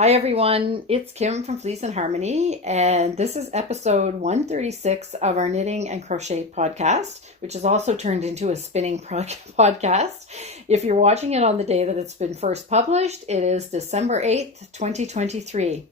Hi everyone, it's Kim from Fleece and Harmony, and this is episode 136 of our Knitting and Crochet podcast, which is also turned into a spinning podcast. If you're watching it on the day that it's been first published, it is December 8th, 2023.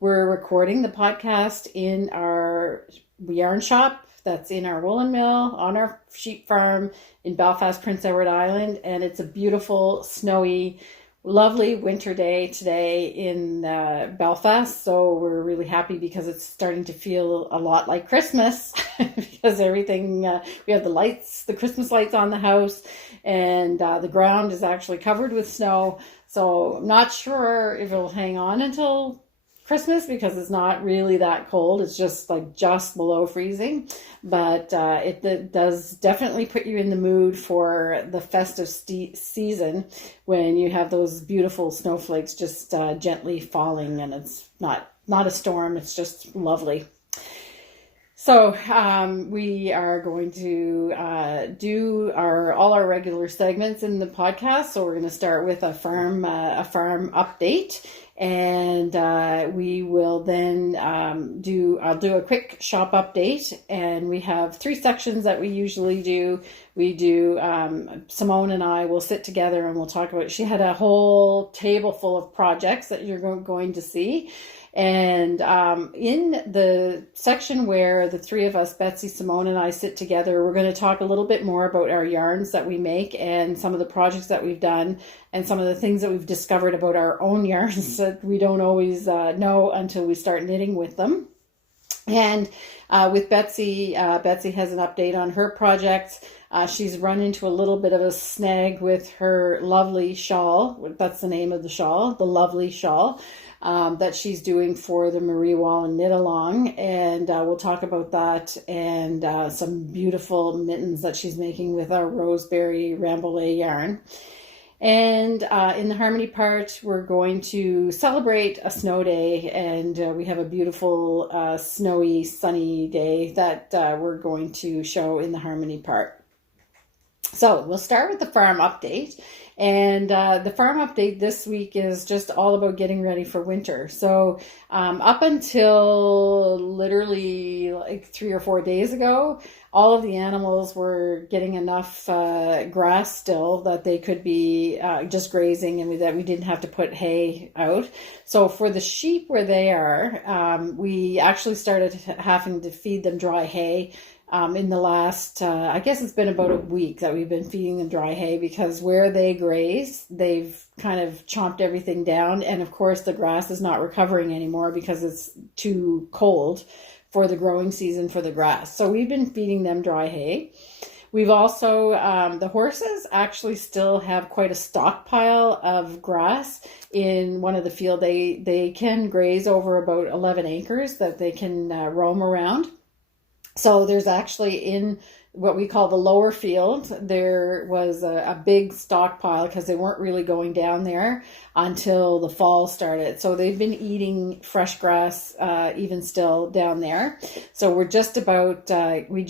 We're recording the podcast in our yarn shop that's in our Wallin MAL on our sheep farm in Belfast, Prince Edward Island, and it's a beautiful, snowy, lovely winter day today in Belfast, so we're really happy because it's starting to feel a lot like Christmas because everything, we have the lights, the Christmas lights on the house, and the ground is actually covered with snow, so I'm not sure if it'll hang on until Christmas because it's not really that cold. It's just below freezing, but it does definitely put you in the mood for the festive season when you have those beautiful snowflakes just gently falling, and it's not a storm. It's just lovely. So we are going to do all our regular segments in the podcast. So we're going to start with a farm update. And we will then I'll do a quick shop update, and we have 3 sections that we usually do. We do, Simone and I will sit together and we'll talk about, she had a whole table full of projects that you're going to see. And in the section where the 3 of us, Betsy, Simone, and I sit together, we're going to talk a little bit more about our yarns that we make and some of the projects that we've done and some of the things that we've discovered about our own yarns that we don't always know until we start knitting with them. And with Betsy, Betsy has an update on her projects. She's run into a little bit of a snag with her lovely shawl. That's the name of the shawl, the lovely shawl. That she's doing for the Marie Wallin Knit Along, and we'll talk about that and some beautiful mittens that she's making with our Roseberry Rambouillet yarn. And in the Harmony part, we're going to celebrate a snow day, and we have a beautiful snowy, sunny day that we're going to show in the Harmony part. So we'll start with the farm update. And the farm update this week is just all about getting ready for winter. So up until literally like 3 or 4 days ago, all of the animals were getting enough grass still that they could be just grazing, and that we didn't have to put hay out. So for the sheep where they are, we actually started having to feed them dry hay. In the last, I guess it's been about a week that we've been feeding them dry hay, because where they graze, they've kind of chomped everything down. And of course, the grass is not recovering anymore because it's too cold for the growing season for the grass. So we've been feeding them dry hay. We've also, the horses actually still have quite a stockpile of grass in one of the field. They can graze over about 11 acres that they can roam around. So there's actually, in what we call the lower field, there was a big stockpile because they weren't really going down there until the fall started. So they've been eating fresh grass even still down there. So we're just about, we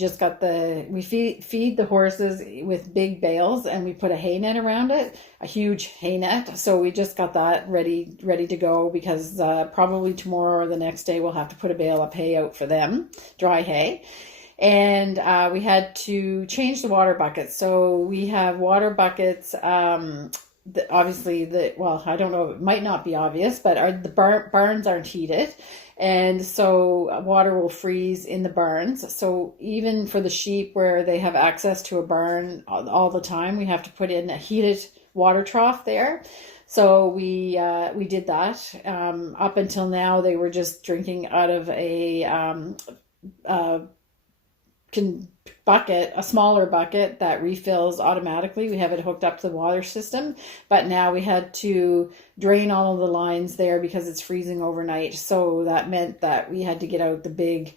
feed the horses with big bales, and we put a hay net around it, a huge hay net. So we just got that ready to go, because probably tomorrow or the next day we'll have to put a bale of hay out for them, dry hay. And we had to change the water buckets. So we have water buckets, obviously, I don't know, it might not be obvious, but the barns aren't heated. And so water will freeze in the barns. So even for the sheep where they have access to a barn all the time, we have to put in a heated water trough there. So we did that. Up until now, they were just drinking out of a bucket, a smaller bucket that refills automatically. We have it hooked up to the water system, but now we had to drain all of the lines there because it's freezing overnight. So that meant that we had to get out the big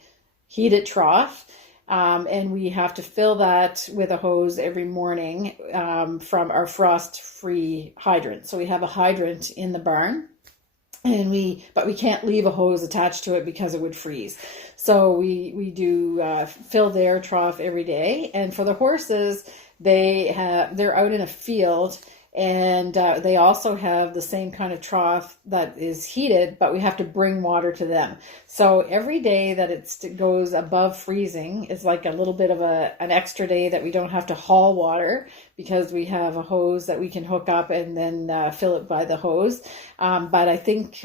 heated trough, and we have to fill that with a hose every morning from our frost-free hydrant. So we have a hydrant in the barn, but we can't leave a hose attached to it because it would freeze. So we do fill their trough every day. And for the horses, they're out in a field, And they also have the same kind of trough that is heated, but we have to bring water to them. So every day that it goes above freezing is like a little bit of an extra day that we don't have to haul water, because we have a hose that we can hook up and then fill it by the hose. But I think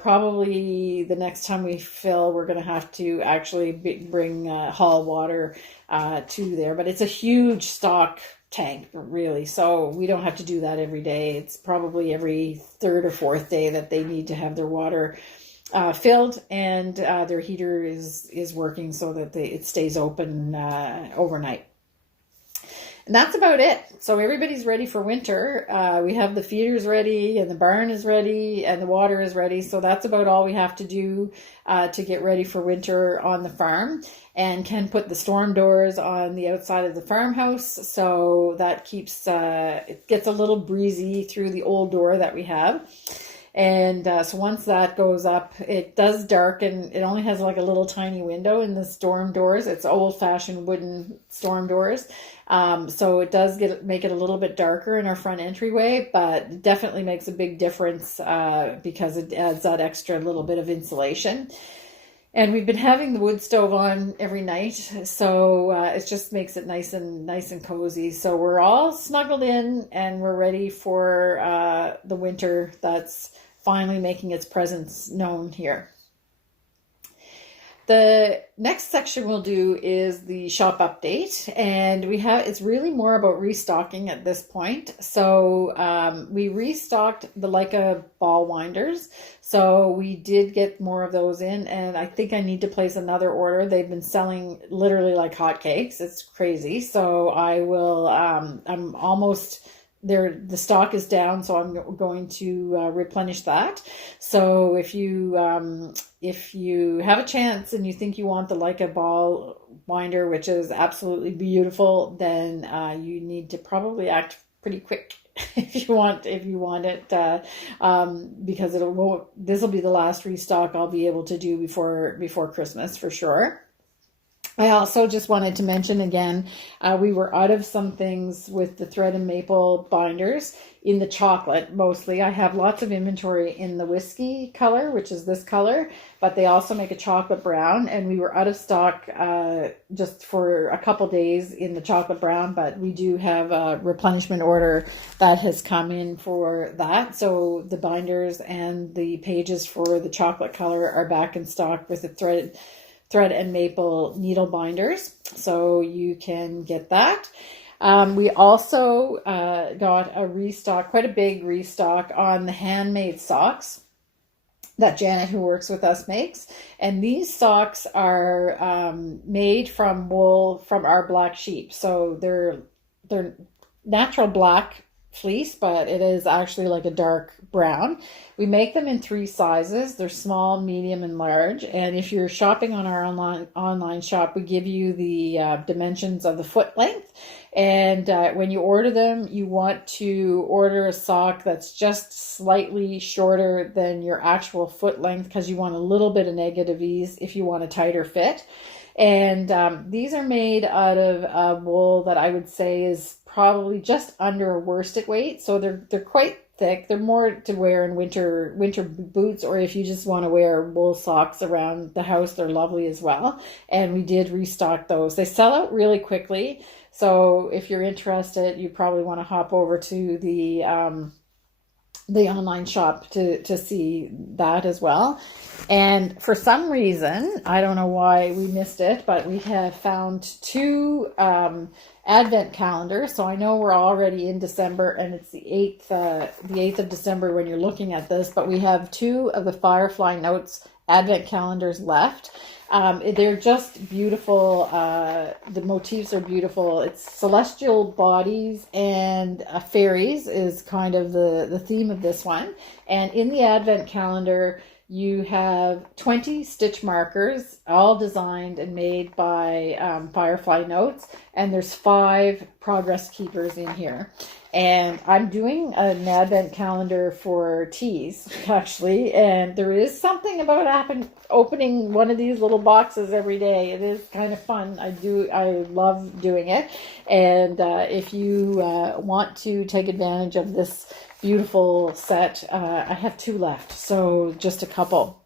probably the next time we fill, we're going to have to actually bring haul water to there. But it's a huge stock tank, really, so we don't have to do that every day. It's probably every third or fourth day that they need to have their water filled, and their heater is working so that it stays open overnight. And that's about it. So everybody's ready for winter. We have the feeders ready, and the barn is ready, and the water is ready. So that's about all we have to do to get ready for winter on the farm. And Ken put the storm doors on the outside of the farmhouse, so that keeps it gets a little breezy through the old door that we have. And so once that goes up, it does darken. It only has like a little tiny window in the storm doors. It's old-fashioned wooden storm doors. So it does make it a little bit darker in our front entryway, but it definitely makes a big difference because it adds that extra little bit of insulation. And we've been having the wood stove on every night, so it just makes it nice and cozy. So we're all snuggled in, and we're ready for the winter that's finally making its presence known here. The next section we'll do is the shop update, and it's really more about restocking at this point. So we restocked the Leica ball winders. So we did get more of those in, and I think I need to place another order. They've been selling literally like hotcakes. It's crazy. So I will, I'm almost there. The stock is down, so I'm going to replenish that. So if you have a chance and you think you want the Leica ball winder, which is absolutely beautiful, then you need to probably act pretty quick if you want it, because this will be the last restock I'll be able to do before Christmas for sure. I also just wanted to mention again, we were out of some things with the thread and maple binders in the chocolate mostly. I have lots of inventory in the whiskey color, which is this color, but they also make a chocolate brown, and we were out of stock just for a couple days in the chocolate brown, but we do have a replenishment order that has come in for that. So the binders and the pages for the chocolate color are back in stock with the thread and maple needle binders, so you can get that. We also got a restock, quite a big restock on the handmade socks that Janet, who works with us, makes. And these socks are made from wool from our black sheep. So they're natural black fleece, but it is actually like a dark brown. We make them in 3 sizes. They're small, medium, and large. And if you're shopping on our online shop, we give you the dimensions of the foot length. And when you order them, you want to order a sock that's just slightly shorter than your actual foot length, because you want a little bit of negative ease if you want a tighter fit. And these are made out of wool that I would say is probably just under a worsted weight. So they're quite thick. They're more to wear in winter boots, or if you just want to wear wool socks around the house, they're lovely as well. And we did restock those. They sell out really quickly. So if you're interested, you probably want to hop over to the online shop to see that as well. And for some reason, I don't know why we missed it, but we have found 2 advent calendars. So I know we're already in December, and it's the 8th of December when you're looking at this, but we have 2 of the Firefly Notes advent calendars left. They're just beautiful. The motifs are beautiful. It's celestial bodies and fairies is kind of the theme of this one. And in the advent calendar, you have 20 stitch markers, all designed and made by Firefly Notes, and there's 5 progress keepers in here. And I'm doing an advent calendar for teas, actually, and there is something about opening one of these little boxes every day. It is kind of fun. I love doing it. And if you want to take advantage of this beautiful set, I have 2 left, so just a couple.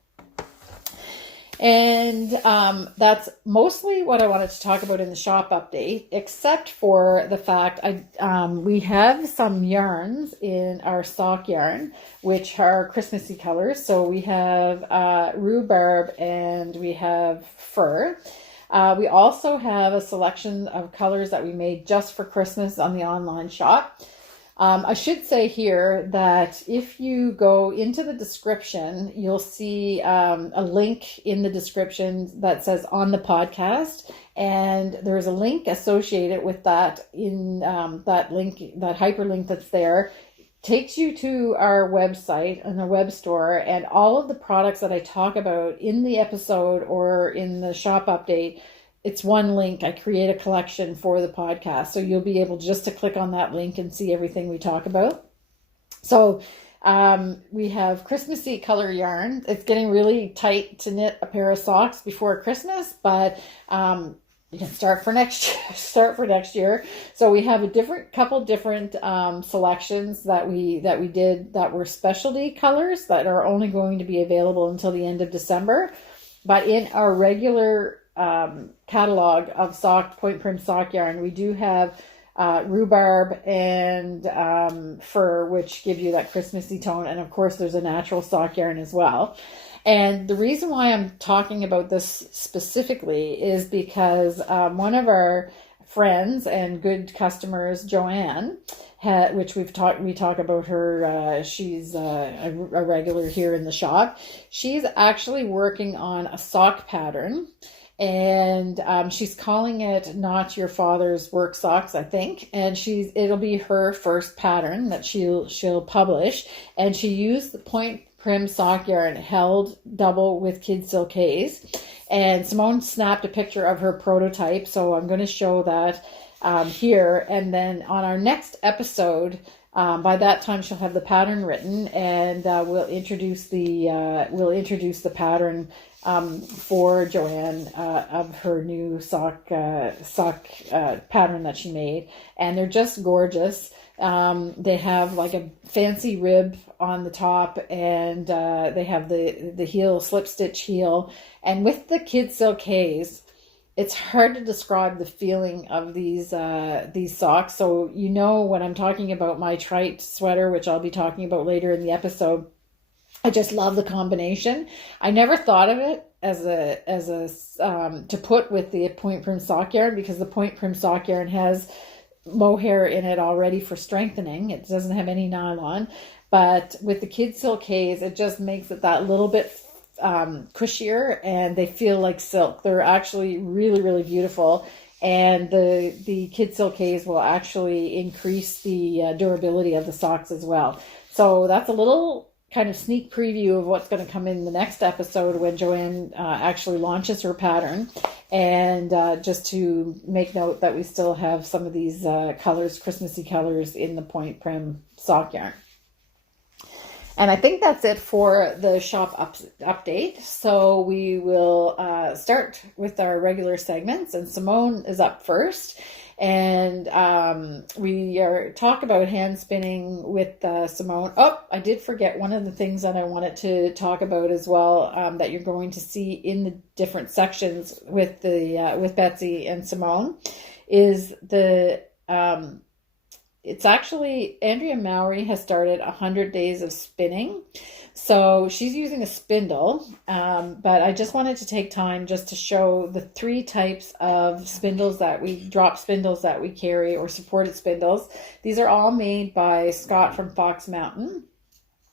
And that's mostly what I wanted to talk about in the shop update, except for the fact we have some yarns in our sock yarn, which are Christmassy colors. So we have rhubarb and we have fur. We also have a selection of colors that we made just for Christmas on the online shop. I should say here that if you go into the description, you'll see a link in the description that says on the podcast, and there's a link associated with that in that link, that hyperlink that's there, takes you to our website and the web store, and all of the products that I talk about in the episode or in the shop update. It's one link. I create a collection for the podcast. So you'll be able just to click on that link and see everything we talk about. So we have Christmassy color yarn. It's getting really tight to knit a pair of socks before Christmas, but you can start for next year. So we have a couple different selections that we did that were specialty colors that are only going to be available until the end of December. But in our regular catalog of point prim sock yarn, we do have rhubarb and fur, which give you that Christmassy tone, and of course there's a natural sock yarn as well. And the reason why I'm talking about this specifically is because one of our friends and good customers, Joanne, which we talk about her, she's a regular here in the shop. She's actually working on a sock pattern, and she's calling it Not Your Father's Work Socks, I think. And it'll be her first pattern that she'll publish. And she used the point prim sock yarn held double with Kid Silkays. And Simone snapped a picture of her prototype, so I'm going to show that here. And then on our next episode, by that time she'll have the pattern written, and we'll introduce the pattern for Joanne of her new sock pattern that she made, and they're just gorgeous. They have like a fancy rib on the top, and they have the heel, slip stitch heel, and with the Kid Silkays, it's hard to describe the feeling of these socks. So you know when I'm talking about my Treit sweater, which I'll be talking about later in the episode, I just love the combination. I never thought of it as to put with the point prim sock yarn, because the point prim sock yarn has mohair in it already for strengthening. It doesn't have any nylon, but with the Kid Silkays, it just makes it that little bit cushier, and they feel like silk. They're actually really, really beautiful, and the Kid Silkays will actually increase the durability of the socks as well. So that's a little kind of sneak preview of what's going to come in the next episode when Joanne actually launches her pattern. And just to make note that we still have some of these colors, Christmassy colors, in the point prim sock yarn. And I think that's it for the shop update. So we will start with our regular segments, and Simone is up first. And we talk about hand spinning with Simone. Oh, I did forget one of the things that I wanted to talk about as well, that you're going to see in the different sections with Betsy and Simone, is it's actually, Andrea Mowry has started 100 days of spinning. So she's using a spindle, but I just wanted to take time just to show the 3 types of drop spindles that we carry, or supported spindles. These are all made by Scott from Fox Mountain.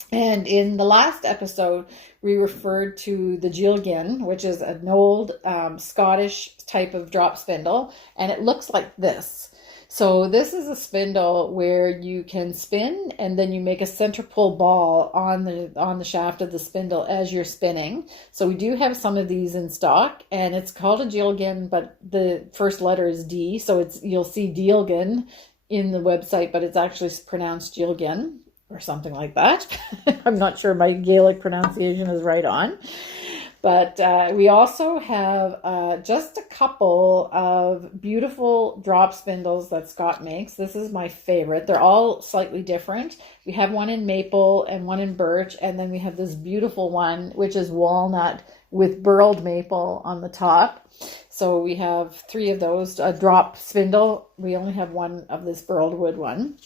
And in the last episode, we referred to the Jilgin, which is an old Scottish type of drop spindle, and it looks like this. So this is a spindle where you can spin and then you make a center pull ball on the shaft of the spindle as you're spinning. So we do have some of these in stock, and it's called a Jilgin, but the first letter is D. So you'll see Jilgin in the website, but it's actually pronounced Jilgin or something like that. I'm not sure my Gaelic pronunciation is right on. But we also have just a couple of beautiful drop spindles that Scott makes. This is my favorite. They're all slightly different. We have one in maple and one in birch, and then we have this beautiful one, which is walnut with burled maple on the top. So we have 3 of those. A drop spindle. We only have one of this burled wood one.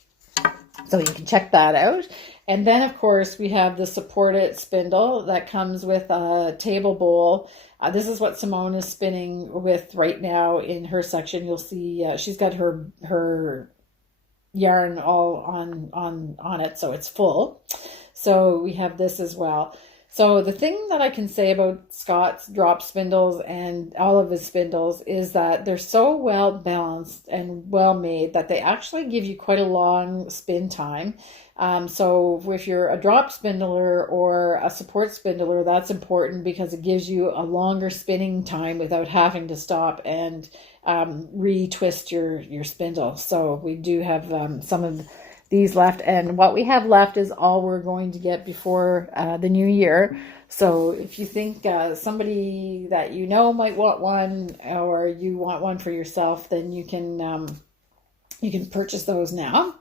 So you can check that out. And then, of course, we have the supported spindle that comes with a table bowl. This is what Simone is spinning with right now in her section. You'll see she's got her yarn all on it, so it's full. So we have this as well. So the thing that I can say about Scott's drop spindles and all of his spindles is that they're so well balanced and well made that they actually give you quite a long spin time. So if you're a drop spindler or a support spindler, that's important because it gives you a longer spinning time without having to stop and retwist your spindle. So we do have some of these left, and what we have left is all we're going to get before the new year. So if you think somebody that you know might want one, or you want one for yourself, then you can purchase those now.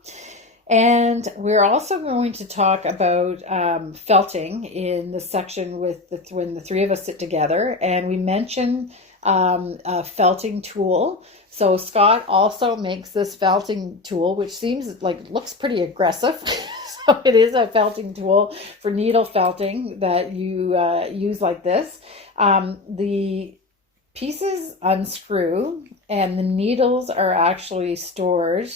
And we're also going to talk about felting in the section with when the 3 of us sit together, and we mentioned a felting tool. So Scott also makes this felting tool, which seems like looks pretty aggressive. So it is a felting tool for needle felting that you use like this. The pieces unscrew and the needles are actually stored.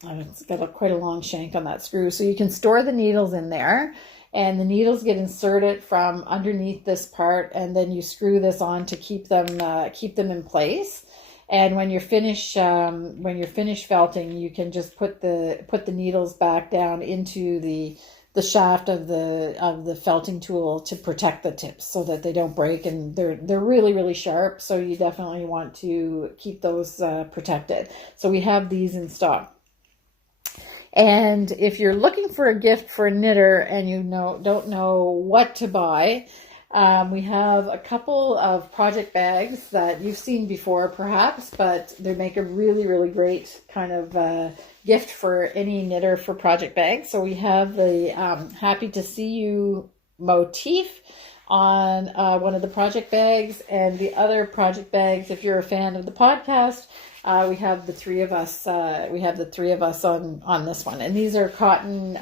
It's got quite a long shank on that screw, so you can store the needles in there. And the needles get inserted from underneath this part, and then you screw this on to keep them in place. And when you're finished felting, you can just put the needles back down into the shaft of the felting tool to protect the tips so that they don't break, and they're really, really sharp. So you definitely want to keep those protected. So we have these in stock. And if you're looking for a gift for a knitter and you don't know what to buy, we have a couple of project bags that you've seen before perhaps, but they make a really, really great kind of gift for any knitter for project bags. So we have the Happy to See You motif on one of the project bags, and the other project bags, if you're a fan of the podcast, we have the 3 of us. We have the 3 of us on this one, and these are cotton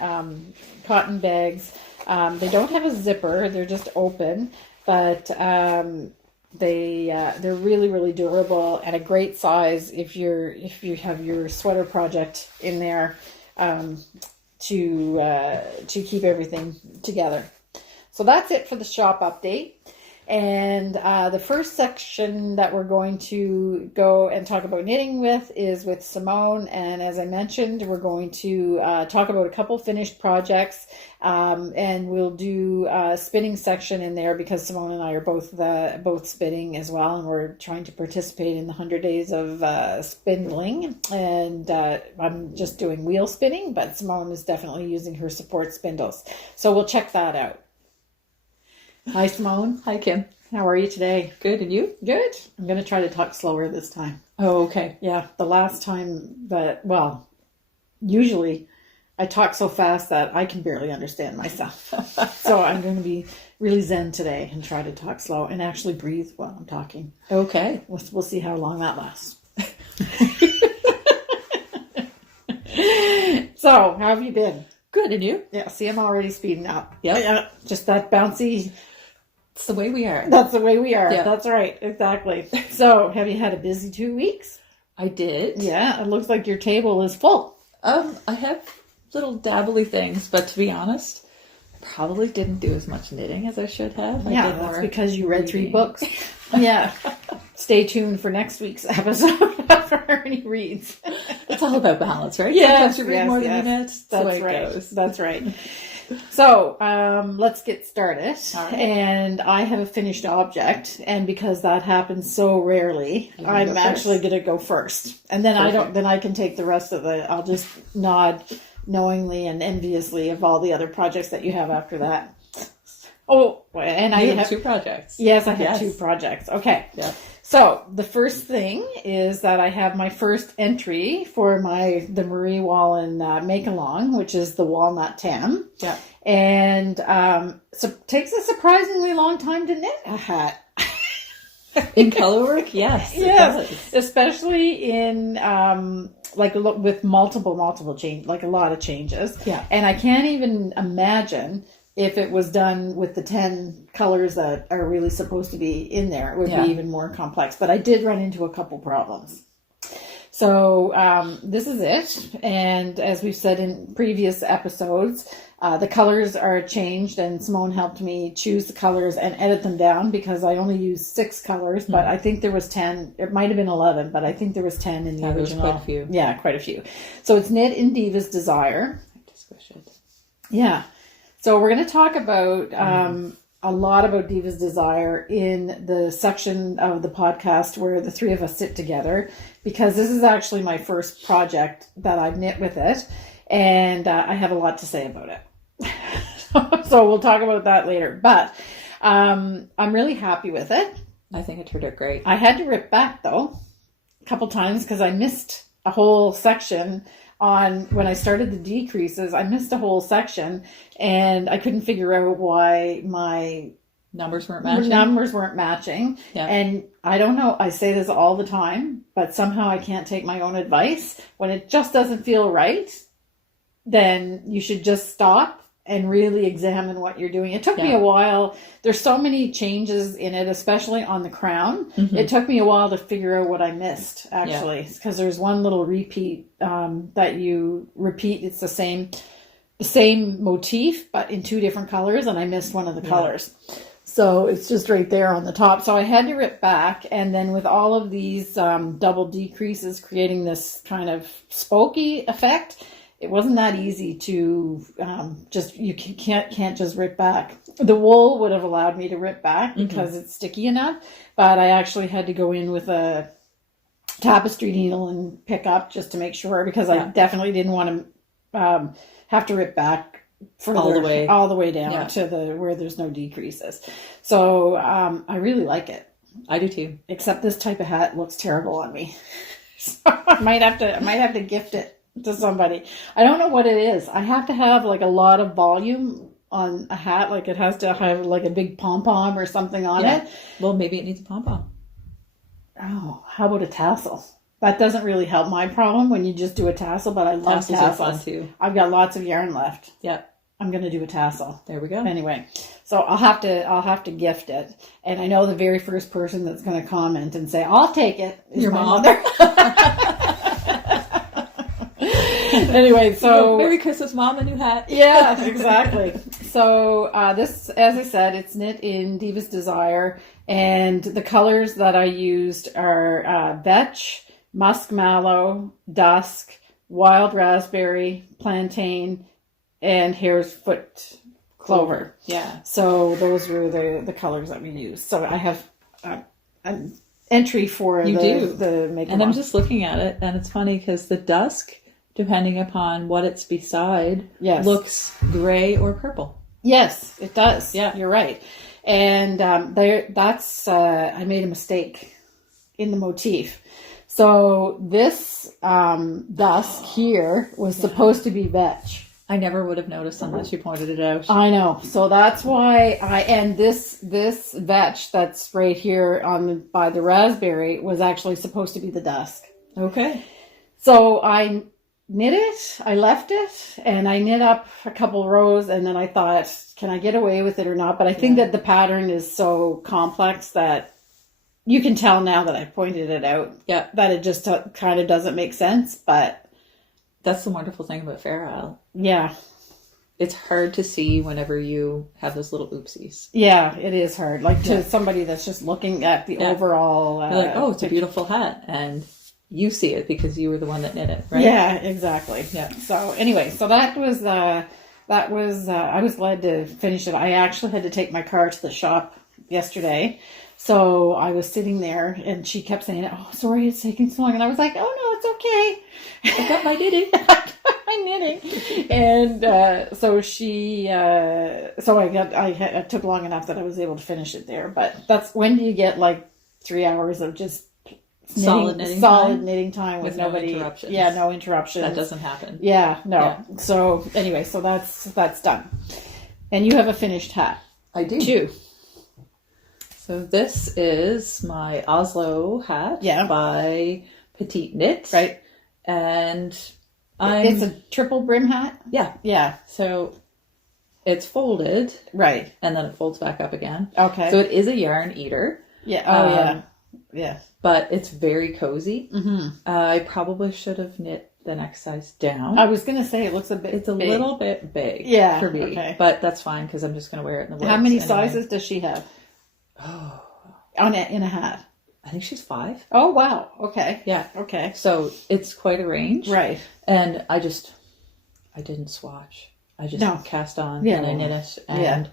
bags. They don't have a zipper; they're just open, but they're really, really durable and a great size if you have your sweater project in there to keep everything together. So that's it for the shop update. And the first section that we're going to go and talk about knitting with is with Simone. And as I mentioned, we're going to talk about a couple finished projects, and we'll do a spinning section in there because Simone and I are both spinning as well, and we're trying to participate in the 100 days of spindling. And I'm just doing wheel spinning, but Simone is definitely using her support spindles. So we'll check that out. Hi, Simone. Hi, Kim. How are you today? Good, and you? Good. I'm going to try to talk slower this time. Oh, okay. Yeah, the last time usually I talk so fast that I can barely understand myself. So I'm going to be really zen today and try to talk slow and actually breathe while I'm talking. Okay. We'll see how long that lasts. So, how have you been? Good, and you? Yeah, see, I'm already speeding up. Yeah. Just that bouncy... It's the way we are. That's the way we are. Yeah. That's right. Exactly. So, have you had a busy 2 weeks? I did. Yeah, it looks like your table is full. I have little dabbly things, but to be honest, probably didn't do as much knitting as I should have. Yeah, that's because you read 3 books. Yeah. Stay tuned for next week's episode of Harmony Reads. It's all about balance, right? Yes, Sometimes you read more than you knit. That's the way it goes. That's right. So, let's get started. Right. And I have a finished object, and because that happens so rarely, I'm actually going to go first. And then then I can take the rest of I'll just nod knowingly and enviously of all the other projects that you have after that. Oh, and I have 2 projects. Yes, I have 2 projects. Okay. Yeah. So the first thing is that I have my first entry for the Marie Wallin make along, which is the Walnut Tam. Yeah. And so it takes a surprisingly long time to knit a hat. In color work, yes. Yes, especially in with multiple change, like a lot of changes. Yeah. And I can't even imagine if it was done with the 10 colors that are really supposed to be in there, it would be even more complex. But I did run into a couple problems. So this is it. And as we've said in previous episodes, the colors are changed, and Simone helped me choose the colors and edit them down because I only used 6 colors, but I think there was 10. It might have been 11, but I think there was 10 in the original. Quite a few. Yeah, quite a few. So it's knit in Diva's Desire. I just wish it. Yeah. So we're going to talk about a lot about Diva's Desire in the section of the podcast where the 3 of us sit together, because this is actually my first project that I've knit with it, and I have a lot to say about it. So we'll talk about that later. But I'm really happy with it. I think it turned out great. I had to rip back, though, a couple times because I missed a whole section when I started the decreases. I missed a whole section, and I couldn't figure out why my numbers weren't matching. Yeah. And I don't know, I say this all the time, but somehow I can't take my own advice. When it just doesn't feel right, then you should just stop and really examine what you're doing. It took me a while. There's so many changes in it, especially on the crown. Mm-hmm. It took me a while to figure out what I missed, actually, because there's one little repeat that you repeat. It's the same motif, but in 2 different colors, and I missed one of the colors. So it's just right there on the top. So I had to rip back, and then with all of these double decreases creating this kind of spokey effect, it wasn't that easy to you can't just rip back. The wool would have allowed me to rip back because it's sticky enough, but I actually had to go in with a tapestry needle and pick up just to make sure, because I definitely didn't want to have to rip back further, all the way down to where there's no decreases. So I really like it. I do too. Except this type of hat looks terrible on me. So I might have to gift it to somebody. I don't know what it is. I have to have like a lot of volume on a hat. Like it has to have like a big pom-pom or something on it. Well, maybe it needs a pom-pom. Oh, how about a tassel? That doesn't really help my problem when you just do a tassel, but I love tassels. Are fun too. I've got lots of yarn left. Yep. I'm going to do a tassel. There we go. Anyway, so I'll have to gift it. And I know the very first person that's going to comment and say, "I'll take it," is your my mom. Mother. Anyway, so Merry Christmas, Mom, a new hat. Yeah, exactly. So this, as I said, it's knit in Diva's Desire, and the colors that I used are vetch, musk mallow, dusk, wild raspberry, plantain, and hare's foot clover. Yeah. So those were the colors that we used. So I have an entry for the make. And I'm just looking at it, and it's funny because the dusk, depending upon what it's beside, looks gray or purple. Yes, it does. Yeah, you're right. And I made a mistake in the motif. So this dusk here was supposed to be vetch. I never would have noticed unless you pointed it out. I know. So that's why this vetch that's right here by the raspberry was actually supposed to be the dusk. Okay. So I knit it, I left it, and I knit up a couple rows, and then I thought, can I get away with it or not? But I think that the pattern is so complex that you can tell now that I pointed it out. Yeah. That it just kind of doesn't make sense, but that's the wonderful thing about Fair Isle. Yeah. it's hard to see whenever you have those little oopsies. Yeah, it is hard. Like to somebody that's just looking at the overall. You're like, oh, it's a beautiful hat, and you see it because you were the one that knit it, right? Yeah, exactly. Yeah. So anyway, so that was I was glad to finish it. I actually had to take my car to the shop yesterday. So I was sitting there and she kept saying, oh, sorry, it's taking so long. And I was like, oh, no, it's okay. I got my knitting. I got my knitting. And so I took long enough that I was able to finish it there. But that's when do you get like 3 hours of just solid knitting time with nobody. No interruptions. Yeah, no interruptions. That doesn't happen. Yeah, no. Yeah. So anyway, so that's done. And you have a finished hat. I do. Too. So this is my Oslo hat by Petite Knit. Right. And it's a triple brim hat? Yeah. Yeah. So it's folded. Right. And then it folds back up again. Okay. So it is a yarn eater. Yeah. Oh, yeah. Yeah. But it's very cozy. Mm-hmm. I probably should have knit the next size down. I was going to say it looks a bit It's a big. little bit big for me. Okay. But that's fine because I'm just going to wear it in the woods. How many sizes does she have? Oh. In a hat? I think she's 5. Oh, wow. Okay. Yeah. Okay. So it's quite a range. Right. And I didn't swatch. I just cast on and I knit it. And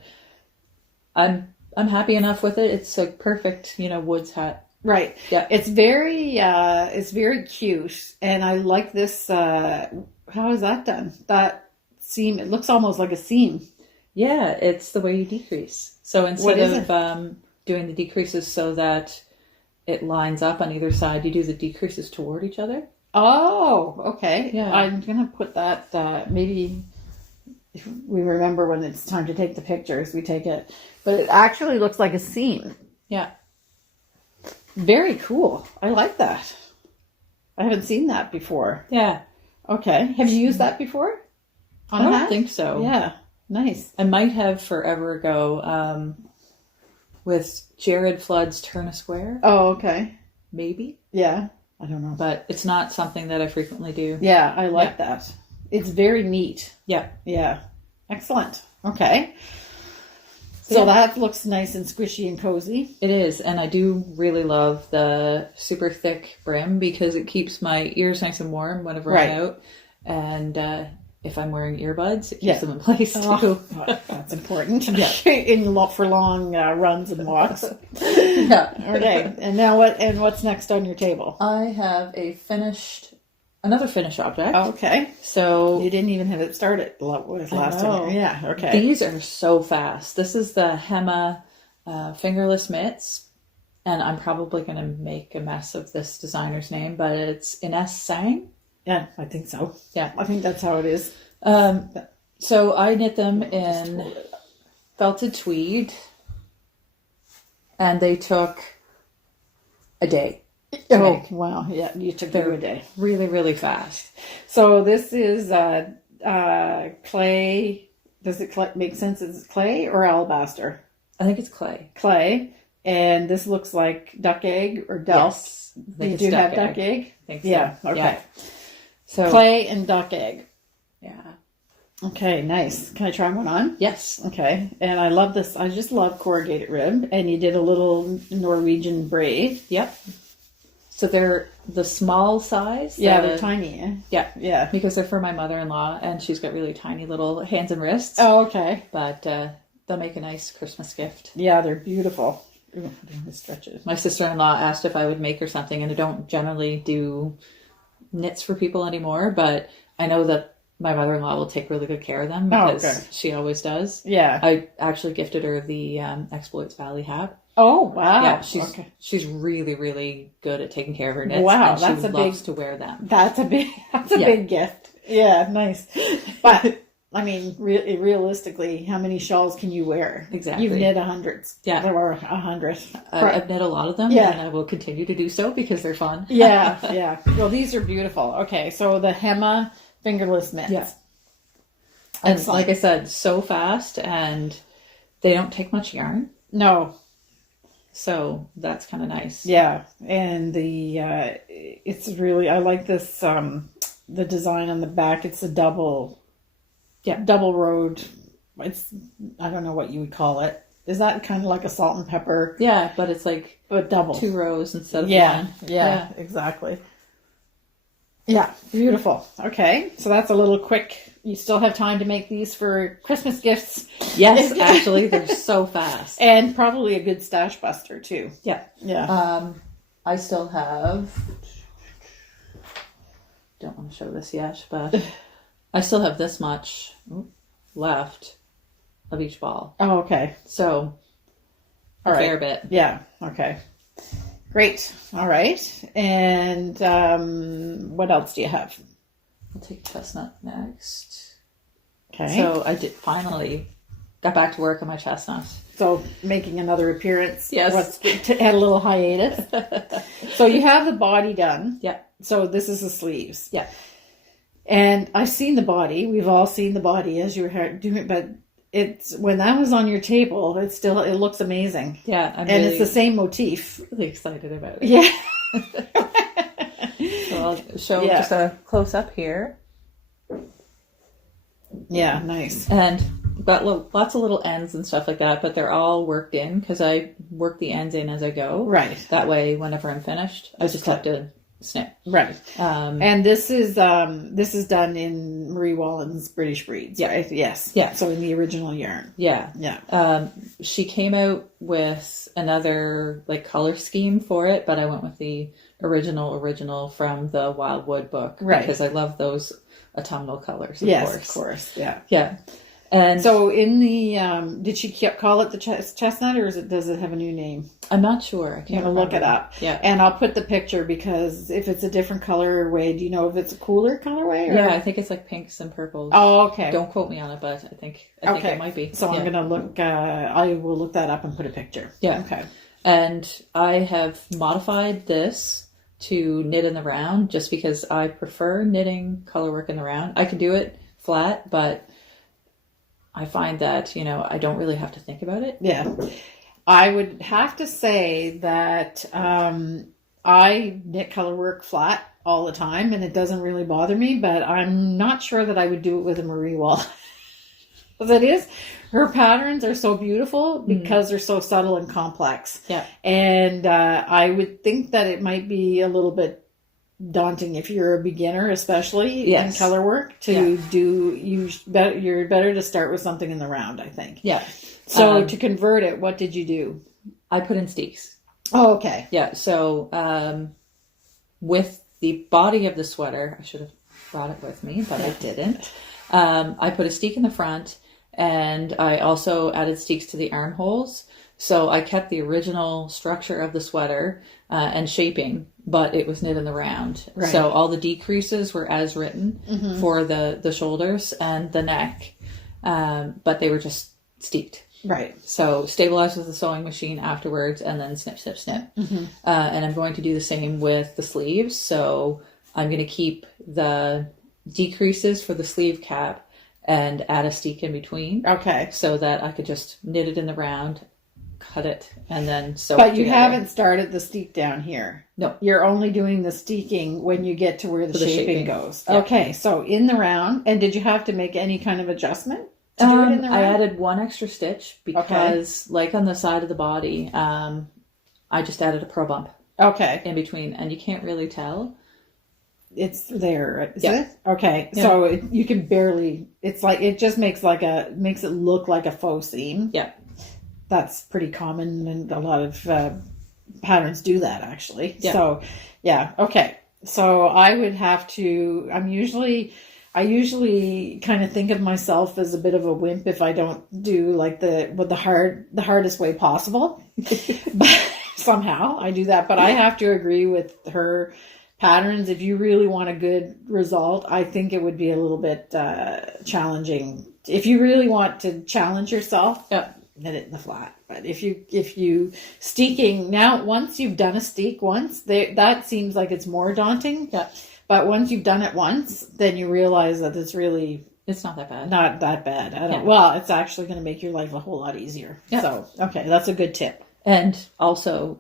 I'm happy enough with it. It's a perfect, woods hat. Right. Yeah. It's very cute. And I like this. How is that done? That seam, it looks almost like a seam. Yeah. It's the way you decrease. So instead of doing the decreases so that it lines up on either side, you do the decreases toward each other. Oh, okay. Yeah. I'm going to put that, maybe if we remember when it's time to take the pictures, we take it. But it actually looks like a seam. Yeah. Very cool. I like that. I haven't seen that before. Yeah. Okay. Have you used that before? I don't think so. Yeah. Nice. I might have forever ago with Jared Flood's Turn a Square. Oh, okay. Maybe. Yeah. I don't know. But it's not something that I frequently do. Yeah, I like that. It's very neat. Yeah. Yeah. Excellent. Okay. So that looks nice and squishy and cozy. It is. And I do really love the super thick brim because it keeps my ears nice and warm whenever I'm out. And if I'm wearing earbuds, it keeps them in place too. That's important. Yeah. For long runs and walks. Yeah. Okay. And now what's next on your table? I have another finished object. Okay. So you didn't even have it started last time. Yeah. Okay. These are so fast. This is the Hemma Fingerless mitts, and I'm probably going to make a mess of this designer's name, but it's Ines Sang. Yeah, I think so. Yeah, I think that's how it is. So I knit them in felted tweed, and they took a day. Oh, wow. Yeah, you took them a day. Really, really fast. So this is clay. Does it make sense? Is it clay or alabaster? I think it's clay. Clay. And this looks like duck egg or duck. Yes. You do have duck egg? I think so. Yeah, okay. Yeah. So clay and duck egg. Yeah. Okay, nice. Can I try one on? Yes. Okay. And I love this. I just love corrugated rib. And you did a little Norwegian braid. Yep. So they're the small size. Yeah, they're tiny. Eh? Yeah. Yeah. Because they're for my mother-in-law, and she's got really tiny little hands and wrists. Oh, okay. But they'll make a nice Christmas gift. Yeah, they're beautiful. Ooh, stretches. My sister-in-law asked if I would make her something, and I don't generally do knits for people anymore, but I know that my mother-in-law will take really good care of them because she always does. Yeah. I actually gifted her the Exploits Valley hat. Oh, wow. Yeah, she's really, really good at taking care of her knits. Wow, and she loves to wear them. That's a big gift. Yeah, nice. But I mean, realistically, how many shawls can you wear? Exactly. You've knit hundreds. Yeah. There were 100. I've knit a lot of them, and I will continue to do so because they're fun. Yeah. Well, these are beautiful. Okay, so the Hemma Fingerless mitts. Yeah. And like I said, so fast, and they don't take much yarn. No. So that's kind of nice. Yeah, and it's really, I like this, the design on the back. It's a double double road. It's, I don't know what you would call it. Is that kind of like a salt and pepper? Yeah, but it's like but double 2 rows instead of yeah, 1. Yeah, exactly. Yeah, beautiful. Okay, so that's a little quick. You still have time to make these for Christmas gifts. Yes, actually, they're so fast. And probably a good stash buster, too. Yeah. Yeah. I still have... Don't want to show this yet, but I still have this much left of each ball. Oh, okay. So, a fair bit. Yeah, okay. Great. All right. And what else do you have? I'll take Chestnut next. Okay. So I did finally got back to work on my Chestnut. So making another appearance. Yes. Had a little hiatus. So you have the body done. Yeah. So this is the sleeves. Yeah. And I've seen the body. We've all seen the body as you were doing it, but it's when that was on your table, it looks amazing. Yeah. And it's the same motif. Really excited about it. Yeah. So I'll show just a close up here. Yeah, nice. And got lots of little ends and stuff like that, but they're all worked in because I work the ends in as I go. Right. That way, whenever I'm finished, I just have to snip. Right. And this is done in Marie Wallin's British Breeds, right? Yes. Yeah. So in the original yarn. Yeah. Yeah. She came out with another like color scheme for it, but I went with the original from the Wildwood book. Right. Because I love those autumnal colors, of yes, course. of course. Yeah. Yeah. And so in the, did she call it the chestnut, or does it have a new name? I'm not sure. I can't remember. Look it up. Yeah. And I'll put the picture because if it's a different colorway, do you know if it's a cooler colorway? Or? Yeah, I think it's like pinks and purples. Oh, okay. Don't quote me on it, but I think it might be. So I'm going to look, I will look that up and put a picture. Yeah. Okay. And I have modified this to knit in the round just because I prefer knitting colorwork in the round. I can do it flat, but I find that, I don't really have to think about it. Yeah. I would have to say that I knit colorwork flat all the time and it doesn't really bother me, but I'm not sure that I would do it with a Marie Wall. Because her patterns are so beautiful because they're so subtle and complex. Yeah. And I would think that it might be a little bit daunting if you're a beginner, especially in color work, to do. You're better to start with something in the round, I think. Yeah. So to convert it, what did you do? I put in steeks. Oh, okay. Yeah. So with the body of the sweater, I should have brought it with me, but I didn't. I put a steek in the front, and I also added steeks to the armholes. So I kept the original structure of the sweater and shaping, but it was knit in the round. Right. So all the decreases were as written for the shoulders and the neck, but they were just steeked. Right. So stabilized with the sewing machine afterwards, and then snip, snip, snip. And I'm going to do the same with the sleeves. So I'm going to keep the decreases for the sleeve cap and add a steek in between. Okay. So that I could just knit it in the round, cut it, and then sew it But you together. haven't started the steek down here. No. You're only doing the steeking when you get to where the shaping goes. Yeah. Okay, so in the round, and did you have to make any kind of adjustment to do it in the round? I added one extra stitch because, like on the side of the body, I just added a pro bump in between, and you can't really tell. It's there, is it? Okay, so you can barely. It's like it just makes it look like a faux seam. Yeah, that's pretty common, and a lot of patterns do that actually. Yeah. So, okay. So I would have to. I usually kind of think of myself as a bit of a wimp if I don't do like the hardest way possible. But somehow I do that. But I have to agree with her patterns. If you really want a good result, I think it would be a little bit challenging. If you really want to challenge yourself, knit it in the flat. But if you steeking now, once you've done a steek once, that seems like it's more daunting. Yeah. But once you've done it once, then you realize that it's not that bad. Not that bad. Well, it's actually going to make your life a whole lot easier. Yeah. So, okay, that's a good tip. And also,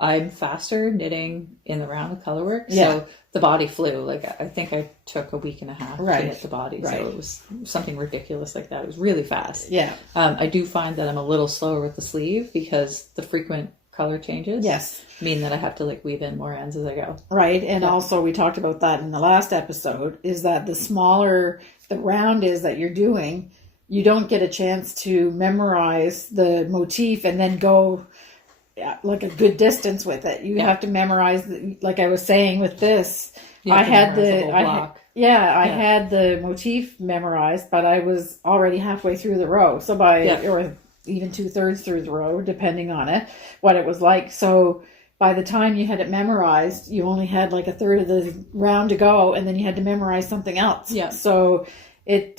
I'm faster knitting in the round of color work. Yeah. So the body flew. Like, I think I took a week and a half Right. to knit the body. Right. So it was something ridiculous like that. It was really fast. Yeah. I do find that I'm a little slower with the sleeve because the frequent color changes mean that I have to like weave in more ends as I go. Right. And also we talked about that in the last episode, is that the smaller the round is that you're doing, you don't get a chance to memorize the motif and then go like a good distance with it. You have to memorize, like I was saying with this, I had the motif memorized, but I was already halfway through the row. So or even 2/3 through the row, depending on it, what it was like. So by the time you had it memorized, you only had like a third of the round to go, and then you had to memorize something else. Yeah. So it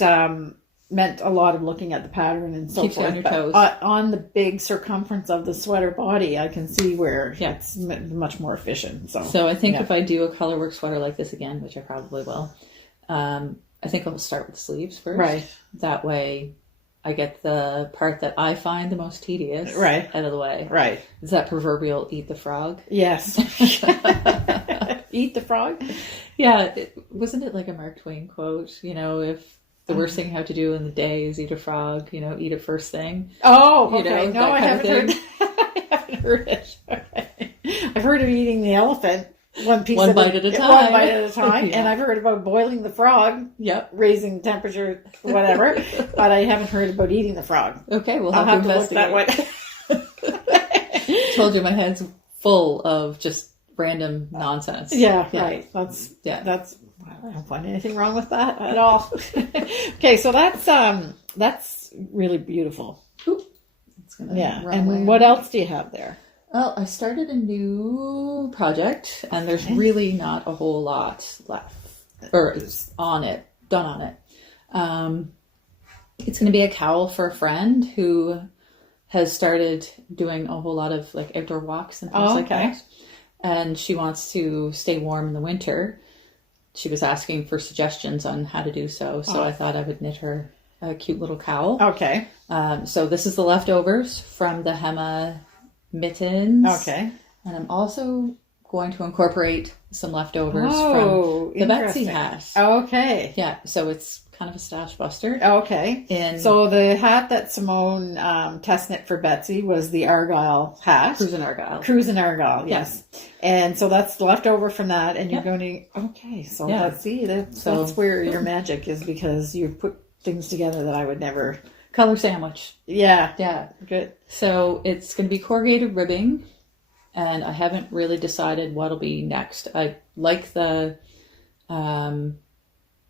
meant a lot of looking at the pattern and so Keeps forth. you on your toes. On the big circumference of the sweater body, I can see where it's much more efficient. So I think if I do a colorwork sweater like this again, which I probably will, I think I'll start with the sleeves first. Right. That way I get the part that I find the most tedious out of the way. Right. It's that proverbial eat the frog. Yes. Eat the frog? Yeah. Wasn't it like a Mark Twain quote? You know, if the worst thing you have to do in the day is eat a frog, you know, eat it first thing. Oh, okay. You know, No, I haven't heard I haven't heard it. Okay. I've heard of eating the elephant. One bite at a time. Yeah. And I've heard about boiling the frog. Yep. Raising the temperature, whatever. But I haven't heard about eating the frog. Okay, we'll I'll have to look that way. Told you my head's full of just random nonsense. Yeah, right. That's I don't find anything wrong with that at all. Okay, so that's really beautiful. Ooh, it's gonna run and away. what else do you have there? Well, I started a new project, and there's really not a whole lot left, or done on it. It's going to be a cowl for a friend who has started doing a whole lot of like outdoor walks and things like that. And she wants to stay warm in the winter. She was asking for suggestions on how to do so. So I thought I would knit her a cute little cowl. Okay. So this is the leftovers from the Hemma mittens. Okay. And I'm also going to incorporate some leftovers from the Betsy hat. Okay. Yeah. So it's kind of a stash buster. Okay. So the hat that Simone test knit for Betsy was the Argyle hat. Cruisin' Argyle. Cruisin' Argyle, yes. And so that's left over from that, and you're going to, okay, so let's see. That's where your magic is, because you put things together that I would never... Color sandwich. Yeah. Yeah. Good. So it's going to be corrugated ribbing, and I haven't really decided what'll be next. I like the